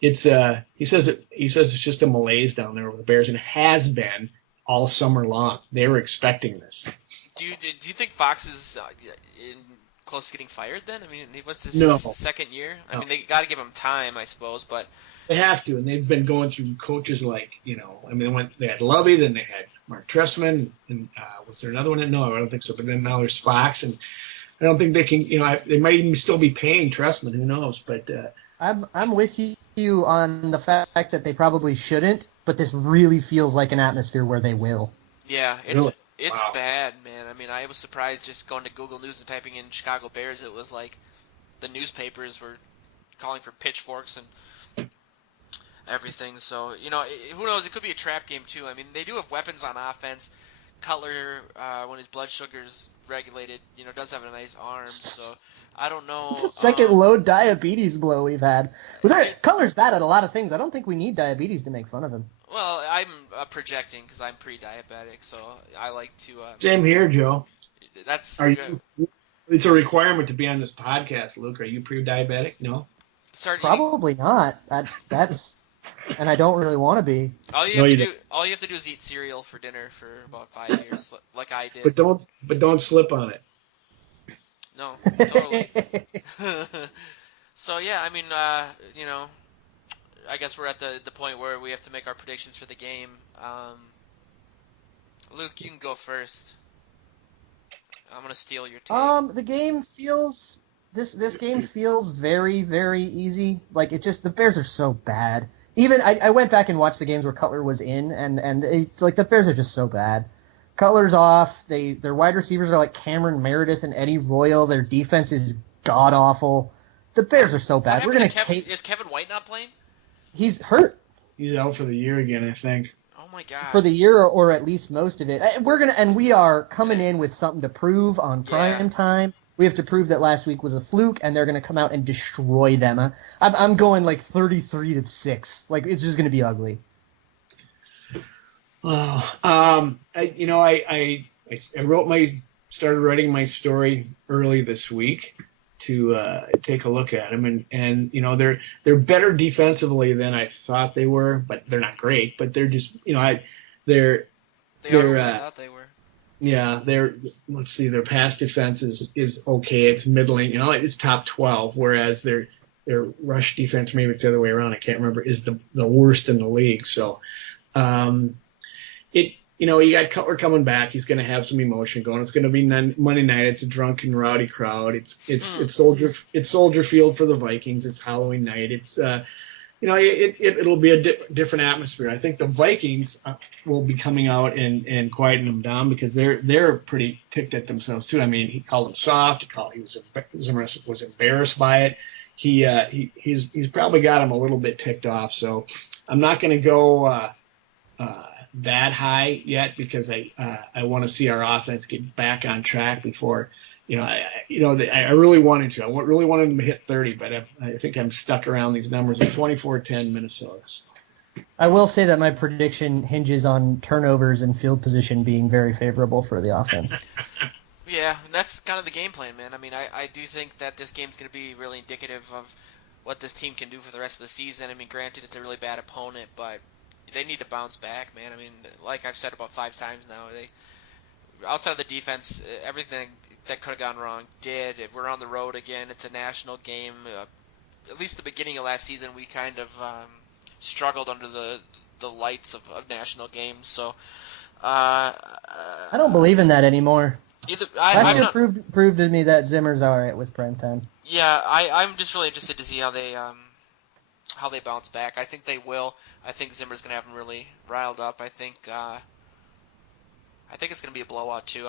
he says it's just a malaise down there with the Bears, and it has been all summer long. They were expecting this. do you think Fox is close to getting fired then? I mean, what's his No. second year? I No. mean, they got to give him time, I suppose, but They have to, and they've been going through coaches like, they had Lovey, then they had Mark Trestman, and was there another one? No, I don't think so. But then now there's Fox, and I don't think they can, they might even still be paying Trestman. Who knows? But I'm with you on the fact that they probably shouldn't, but this really feels like an atmosphere where they will. yeah, Really? it's Wow. bad, man. I mean, I was surprised just going to Google News and typing in Chicago Bears. It was like the newspapers were calling for pitchforks and everything. So, who knows? It could be a trap game, too. I mean, they do have weapons on offense. Cutler, when his blood sugar's regulated, does have a nice arm. So, I don't know. It's the second low diabetes blow we've had. Cutler's bad at a lot of things. I don't think we need diabetes to make fun of him. Well, I'm projecting because I'm pre-diabetic, so I like to. same here, Joe. That's Are you? It's a requirement to be on this podcast, Luke. Are you pre-diabetic? No. start Probably not. That's and I don't really want to be. eating, all you have to do is eat cereal for dinner for about 5 years, like I did. But don't slip on it. No, totally. So yeah, I mean, I guess we're at the point where we have to make our predictions for the game. Luke, you can go first. I'm gonna steal your team. The game feels this game feels very, very easy. Like the Bears are so bad. Even I went back and watched the games where Cutler was in, and it's like the Bears are just so bad. Cutler's off. Their wide receivers are like Cameron Meredith and Eddie Royal. Their defense is god awful. The Bears are so bad. We're gonna take. Is Kevin White not playing? He's hurt. He's out for the year again, I think. Oh my god. For the year, or at least most of it. We are coming in with something to prove on prime time. We have to prove that last week was a fluke, and they're going to come out and destroy them. I'm going like 33-6. Like, it's just going to be ugly. I started writing my story early this week to take a look at them, and they're better defensively than I thought they were, but they're not great. But they're just they are what I thought they were. Yeah, let's see, their pass defense is okay. It's middling, it's top 12, whereas their rush defense, maybe it's the other way around, I can't remember, is the worst in the league. So, you got Cutler coming back. He's going to have some emotion going. It's going to be Monday night. It's a drunken, rowdy crowd. It's Soldier Field for the Vikings. It's Halloween night. It'll be a different atmosphere. I think the Vikings will be coming out and quieting them down because they're pretty ticked at themselves too. I mean, he called them soft. He was embarrassed by it. He's probably got him a little bit ticked off. So I'm not going to go that high yet because I want to see our offense get back on track before. I really wanted to. I really wanted them to hit 30, but I think I'm stuck around these numbers of 24-10 Minnesota. I will say that my prediction hinges on turnovers and field position being very favorable for the offense. Yeah, and that's kind of the game plan, man. I mean, I do think that this game's going to be really indicative of what this team can do for the rest of the season. I mean, granted, it's a really bad opponent, but they need to bounce back, man. I mean, like I've said about 5 times now, outside of the defense, everything that could have gone wrong did. We're on the road again. It's a national game. At least the beginning of last season, we kind of struggled under the lights of national games. So I don't believe in that anymore. Last year proved to me that Zimmer's all right with prime time. Yeah, I'm just really interested to see how they bounce back. I think they will. I think Zimmer's gonna have them really riled up. I think it's going to be a blowout too.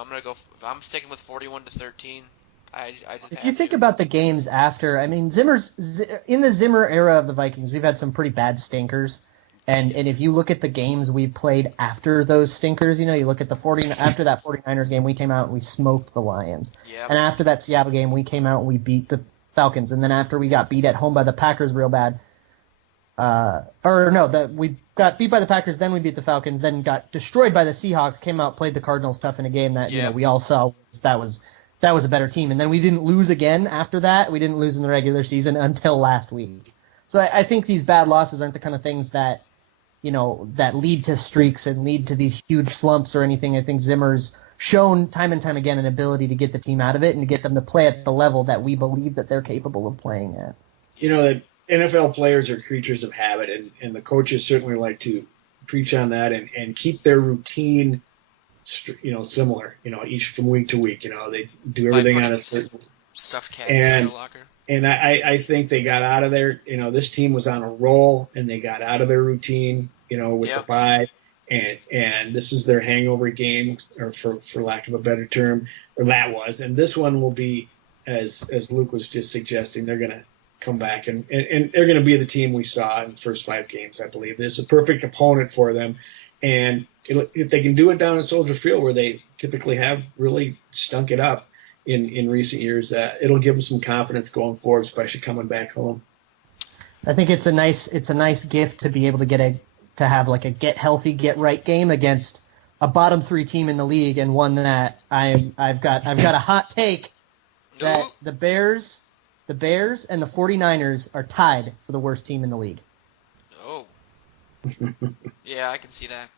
I'm sticking with 41-13. If you think about the games after, I mean, in the Zimmer era of the Vikings, we've had some pretty bad stinkers. And if you look at the games we played after those stinkers, you look at after that 49ers game, we came out and we smoked the Lions. Yep. And after that Seattle game, we came out and we beat the Falcons. And then after we got beat at home by the Packers real bad, we got beat by the Packers, then we beat the Falcons, then got destroyed by the Seahawks, came out, played the Cardinals tough in a game that we all saw that was a better team. And then we didn't lose again after that. We didn't lose in the regular season until last week. So I think these bad losses aren't the kind of things that lead to streaks and lead to these huge slumps or anything. I think Zimmer's shown time and time again an ability to get the team out of it and to get them to play at the level that we believe that they're capable of playing at. That NFL players are creatures of habit, and the coaches certainly like to preach on that and keep their routine, similar, each from week to week. They do everything on a certain stuffed cats in their locker. And I think they got out of there. This team was on a roll, and they got out of their routine, with the bye. And this is their hangover game, or for lack of a better term, or that was. And this one will be, as Luke was just suggesting, they're going to come back and they're going to be the team we saw in the first 5 games, I believe. It's a perfect opponent for them. And if they can do it down in Soldier Field, where they typically have really stunk it up in recent years, it'll give them some confidence going forward, especially coming back home. I think it's a nice gift to be able to have like a get healthy, get right game against a bottom 3 team in the league, and one that I've got a hot take that the Bears and the 49ers are tied for the worst team in the league. Oh. Yeah, I can see that.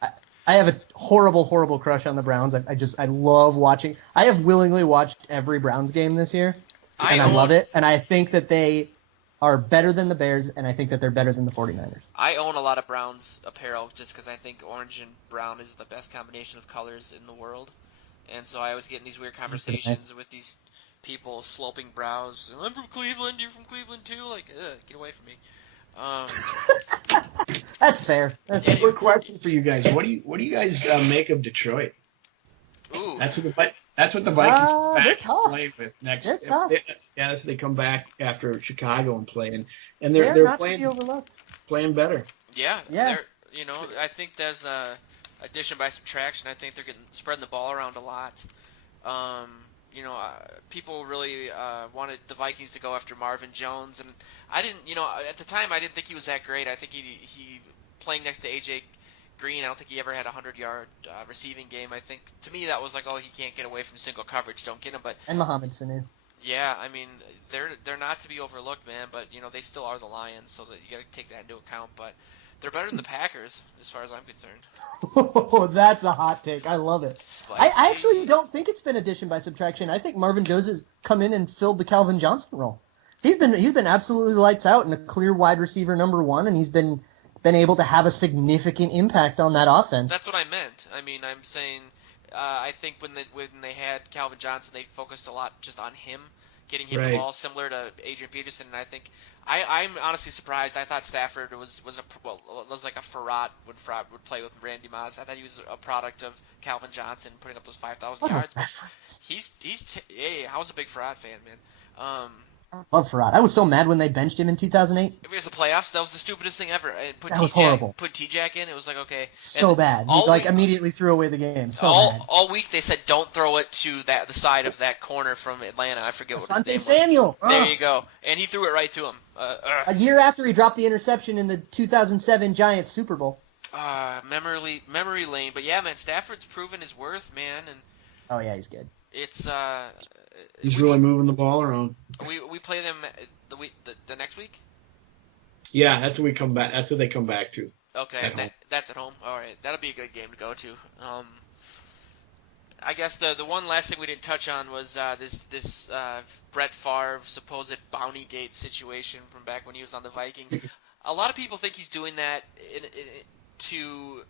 I have a horrible, horrible crush on the Browns. I love watching. I have willingly watched every Browns game this year, and I love it. And I think that they are better than the Bears, and I think that they're better than the 49ers. I own a lot of Browns apparel just because I think orange and brown is the best combination of colors in the world. And so I always get in these weird conversations with these people sloping brows. I'm from Cleveland. You're from Cleveland too. Like, get away from me. That's fair. That's a quick question for you guys. What do you guys make of Detroit? That's what the Vikings come They're back tough. playing with next. They're tough. That's they come back after Chicago and play, and They're they're not to be overlooked. playing better. Yeah, Yeah. I think there's a addition by subtraction. I think they're spreading the ball around a lot. People really wanted the Vikings to go after Marvin Jones, and I didn't. At the time, I didn't think he was that great. I think he playing next to AJ Green. I don't think he ever had a 100-yard receiving game. I think to me that was like, oh, he can't get away from single coverage. Don't get him. But And Mohamed Sanu. yeah, I mean they're not to be overlooked, man. But they still are the Lions, so that you got to take that into account. But they're better than the Packers, as far as I'm concerned. Oh, that's a hot take. I love it. Spicy. I actually don't think it's been addition by subtraction. I think Marvin Jones has come in and filled the Calvin Johnson role. He's been absolutely lights out and a clear wide receiver number one, and he's been able to have a significant impact on that offense. That's what I meant. I mean, I'm saying I think when they had Calvin Johnson, they focused a lot just on him, getting him the ball, similar to Adrian Peterson. And I think I'm honestly surprised. I thought Stafford was like a Farad when Farad would play with Randy Moss. I thought he was a product of Calvin Johnson putting up those 5,000 yards. I was a big Farad fan, man. I love Farad. I was so mad when they benched him in 2008. It was the playoffs. That was the stupidest thing ever. That was horrible. Put T-Jack in. It was like, okay. So bad. He immediately threw away the game. Bad. All week they said don't throw it to the side of that corner from Atlanta. I forget what his name was. Samuel. There you go. And he threw it right to him. A year after he dropped the interception in the 2007 Giants Super Bowl. Memory lane. But yeah, man, Stafford's proven his worth, man. And oh yeah, he's good. It's he's really moving the ball around. We play them the next week. Yeah, that's when we come back. That's what they come back to. Okay, that's at home. All right, that'll be a good game to go to. I guess the one last thing we didn't touch on was this Brett Favre supposed bounty gate situation from back when he was on the Vikings. A lot of people think he's doing that to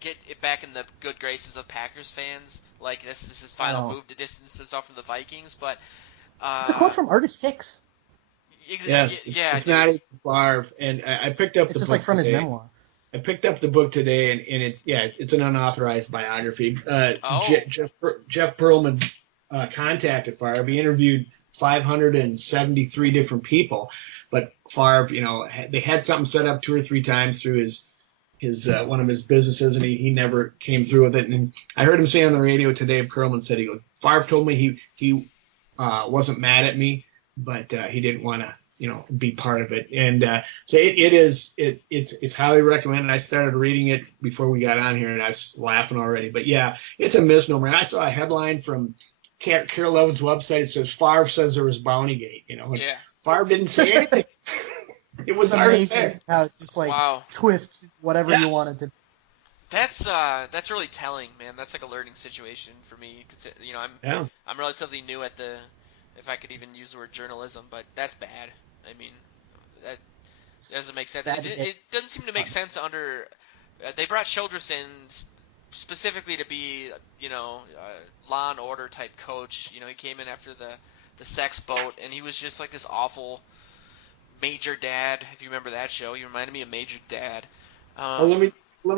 get it back in the good graces of Packers fans. Like this is his final move to distance himself from the Vikings. But it's a quote from Artis Hicks. Yes, it's not Favre, and I picked up. It's just like from his memoir. I picked up the book today, and it's an unauthorized biography. Jeff Pearlman contacted Favre. He interviewed 573 different people, but Favre, they had something set up 2 or 3 times through his one of his businesses, and he never came through with it. And I heard him say on the radio today, Pearlman said, Favre told me he wasn't mad at me, but he didn't want to be part of it. And so it's highly recommended. I started reading it before we got on here, and I was laughing already. But yeah, it's a misnomer. And I saw a headline from Carol Levin's website. It saes Favre says there was Bountygate. And Favre didn't say anything. It was amazing how it just twists whatever you wanted to. That's really telling, man. That's like a learning situation for me. I'm relatively new at if I could even use the word journalism, but that's bad. I mean, that doesn't make sense. It doesn't seem to make sense under. They brought Childress in specifically to be, law and order type coach. He came in after the sex boat, and he was just like this awful Major Dad. If you remember that show, he reminded me of Major Dad. Let me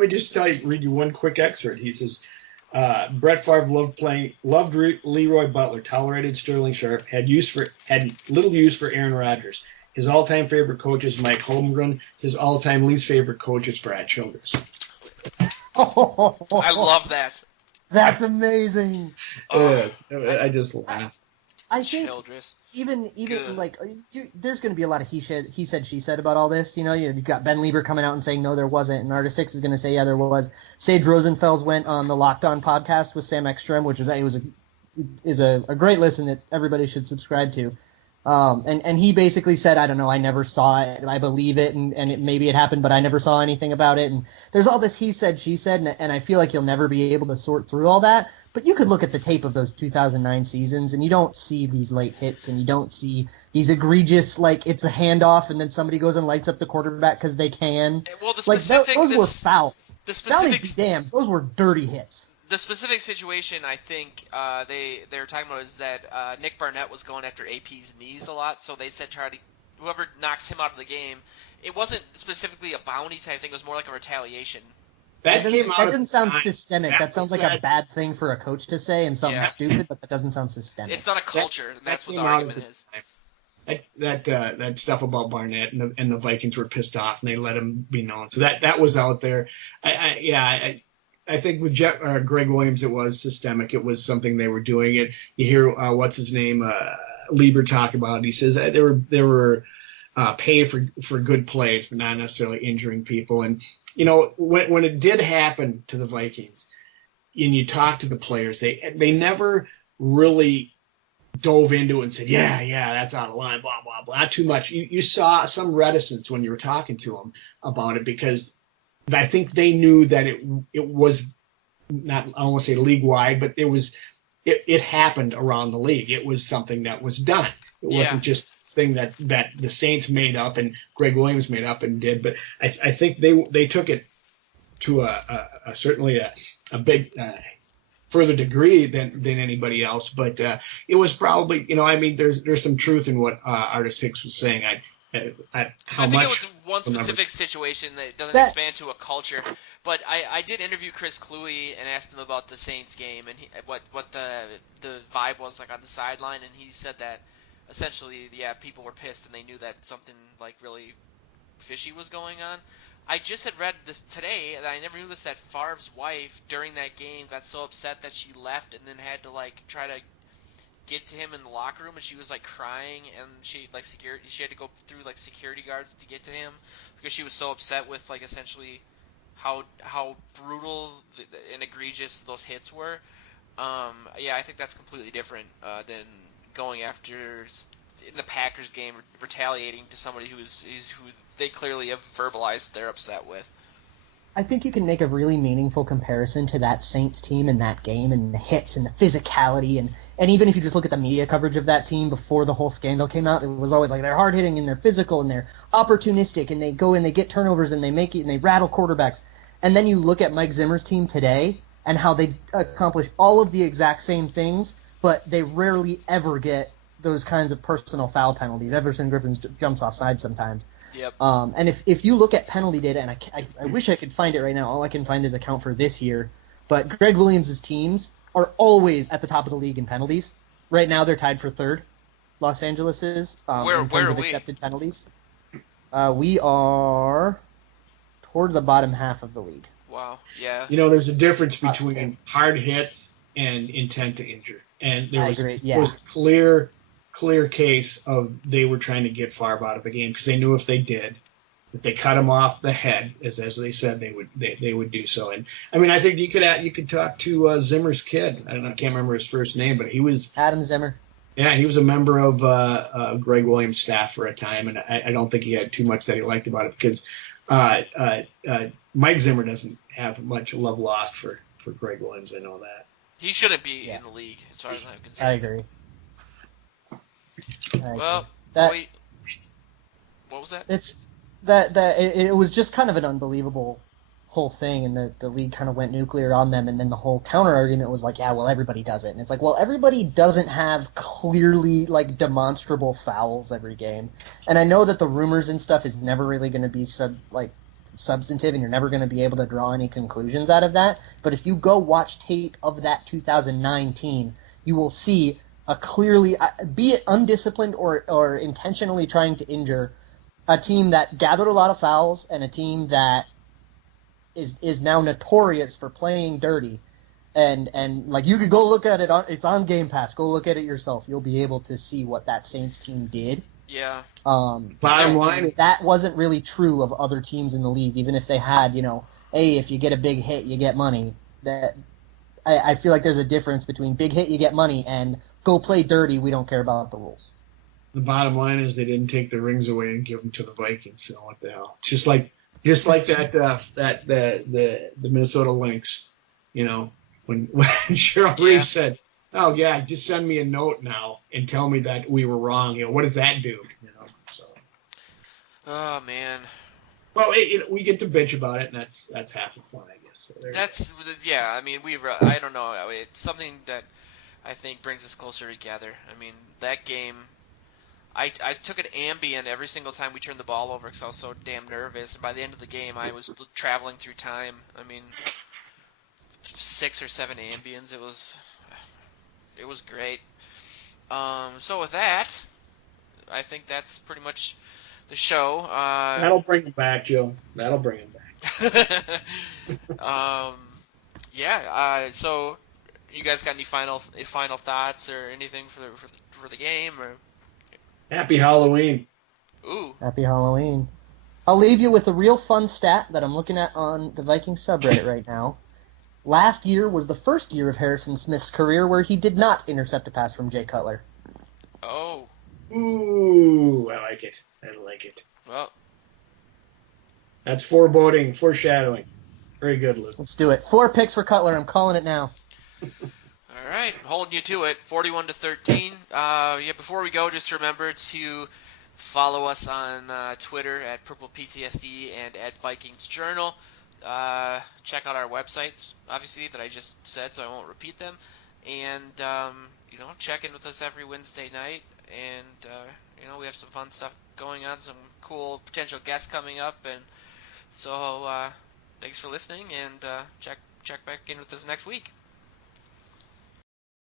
just read you one quick excerpt. He says, Brett Favre loved Leroy Butler, tolerated Sterling Sharp, had little use for Aaron Rodgers. His all-time favorite coach is Mike Holmgren. His all-time least favorite coach is Brad Childress. I love that. That's amazing. Yes, I just laughed. I think Childress. even there's going to be a lot of he said, she said about all this. You've got Ben Lieber coming out and saying no, there wasn't, and Artis Hicks is going to say yeah, there was. Sage Rosenfels went on the Locked On podcast with Sam Ekstrom, which is a great listen that everybody should subscribe to. And he basically said, I don't know, I never saw it, I believe it, and maybe it happened, but I never saw anything about it. And there's all this he said, she said, and I feel like you'll never be able to sort through all that. But you could look at the tape of those 2009 seasons, and you don't see these late hits, and you don't see these egregious, it's a handoff, and then somebody goes and lights up the quarterback because they can. Well, those were foul. Damn, those were dirty hits. The specific situation I think they were talking about is that Nick Barnett was going after AP's knees a lot, so they said whoever knocks him out of the game. It wasn't specifically a bounty type thing; it was more like a retaliation That came out. That doesn't sound time. systemic. That sounds like a bad thing for a coach to say and something stupid, but that doesn't sound systemic. It's not a culture. That's what the came out argument is. That stuff about Barnett and the Vikings were pissed off and they let him be known. So that was out there. I think with Greg Williams, it was systemic. It was something they were doing. It. You hear what's his name Lieber talk about it. He says that they were pay for good plays, but not necessarily injuring people. And when it did happen to the Vikings, and you talk to the players, they never really dove into it and said, yeah, that's out of line, blah, blah, blah. Not too much. You saw some reticence when you were talking to them about it because I think they knew that it was not, I don't want to say league-wide, but it happened around the league. It was something that was done. It wasn't just a thing that the Saints made up and Greg Williams made up and did. But I think they took it to certainly a big further degree than anybody else, but it was probably there's some truth in what Artis Hicks was saying. I think it was one specific situation that doesn't expand to a culture, but I did interview Chris Cluey and asked him about the Saints game and what the vibe was like on the sideline, and he said that essentially people were pissed and they knew that something like really fishy was going on. I just had read this today, and I never knew this, that Favre's wife during that game got so upset that she left and then had to try to get to him in the locker room, and she was crying, and she had to go through security guards to get to him because she was so upset with essentially how brutal and egregious those hits were. I think that's completely different than going after in the Packers game retaliating to somebody who they clearly have verbalized they're upset with. I think you can make a really meaningful comparison to that Saints team in that game and the hits and the physicality and even if you just look at the media coverage of that team before the whole scandal came out, it was always they're hard hitting and they're physical and they're opportunistic and they go and they get turnovers and they make it and they rattle quarterbacks. And then you look at Mike Zimmer's team today and how they accomplish all of the exact same things, but they rarely ever get those kinds of personal foul penalties. Everson Griffin jumps offside sometimes. Yep. And if you look at penalty data, and I wish I could find it right now. All I can find is a count for this year. But Greg Williams' teams are always at the top of the league in penalties. Right now they're tied for third. Los Angeles is in terms of accepted penalties. We are toward the bottom half of the league. Wow. Yeah. There's a difference between hard hits and intent to injure. And there was clear case of they were trying to get Favre out of the game because they knew if they cut him off the head, as they said they would do so. And I mean, I think you could talk to Zimmer's kid. I can't remember his first name, but he was Adam Zimmer. Yeah, he was a member of Greg Williams' staff for a time, and I don't think he had too much that he liked about it because Mike Zimmer doesn't have much love lost for Greg Williams. I know that. He shouldn't be in the league, as far as I'm concerned. I agree. Well, what was that? It's it was just kind of an unbelievable whole thing, and the league kind of went nuclear on them, and then the whole counter argument was everybody does it, and it's everybody doesn't have clearly demonstrable fouls every game, and I know that the rumors and stuff is never really going to be substantive, and you're never going to be able to draw any conclusions out of that, but if you go watch tape of that 2009 team, you will see a clearly, be it undisciplined or intentionally trying to injure, a team that gathered a lot of fouls and a team that is now notorious for playing dirty. And you could go look at it, it's on Game Pass, go look at it yourself. You'll be able to see what that Saints team did. Yeah. Bottom line, that wasn't really true of other teams in the league, even if they had, hey, if you get a big hit, you get money. That I feel like there's a difference between big hit, you get money, and go play dirty, we don't care about the rules. The bottom line is they didn't take the rings away and give them to the Vikings. So what the hell? Just like that the Minnesota Lynx, when Cheryl Reeves said, "Oh yeah, just send me a note now and tell me that we were wrong." What does that do? So. Oh man. Well, we get to bitch about it, and that's half the fun, I guess. So I mean, I don't know. It's something that I think brings us closer together. I mean, that game, I took an Ambien every single time we turned the ball over because I was so damn nervous. And by the end of the game, I was traveling through time. I mean, 6 or 7 Ambiens. It was great. So with that, I think that's pretty much the show. That'll bring him back, Joe. That'll bring him back. Yeah. So, you guys got any final thoughts or anything for the game? Or Happy Halloween. ooh, Happy Halloween. I'll leave you with a real fun stat that I'm looking at on the Vikings subreddit right now. Last year was the first year of Harrison Smith's career where he did not intercept a pass from Jay Cutler. oh, Ooh, I like it. I like it. well, That's foreboding, foreshadowing. Very good, Luke. Let's do it. 4 picks for Cutler. I'm calling it now. all right, holding you to it, 41-13. Yeah, before we go, just remember to follow us on Twitter at PurplePTSD and at Vikings Journal. Check out our websites, obviously, that I just said, so I won't repeat them. And, check in with us every Wednesday night. And, we have some fun stuff going on, some cool potential guests coming up. And so, thanks for listening, and check back in with us next week.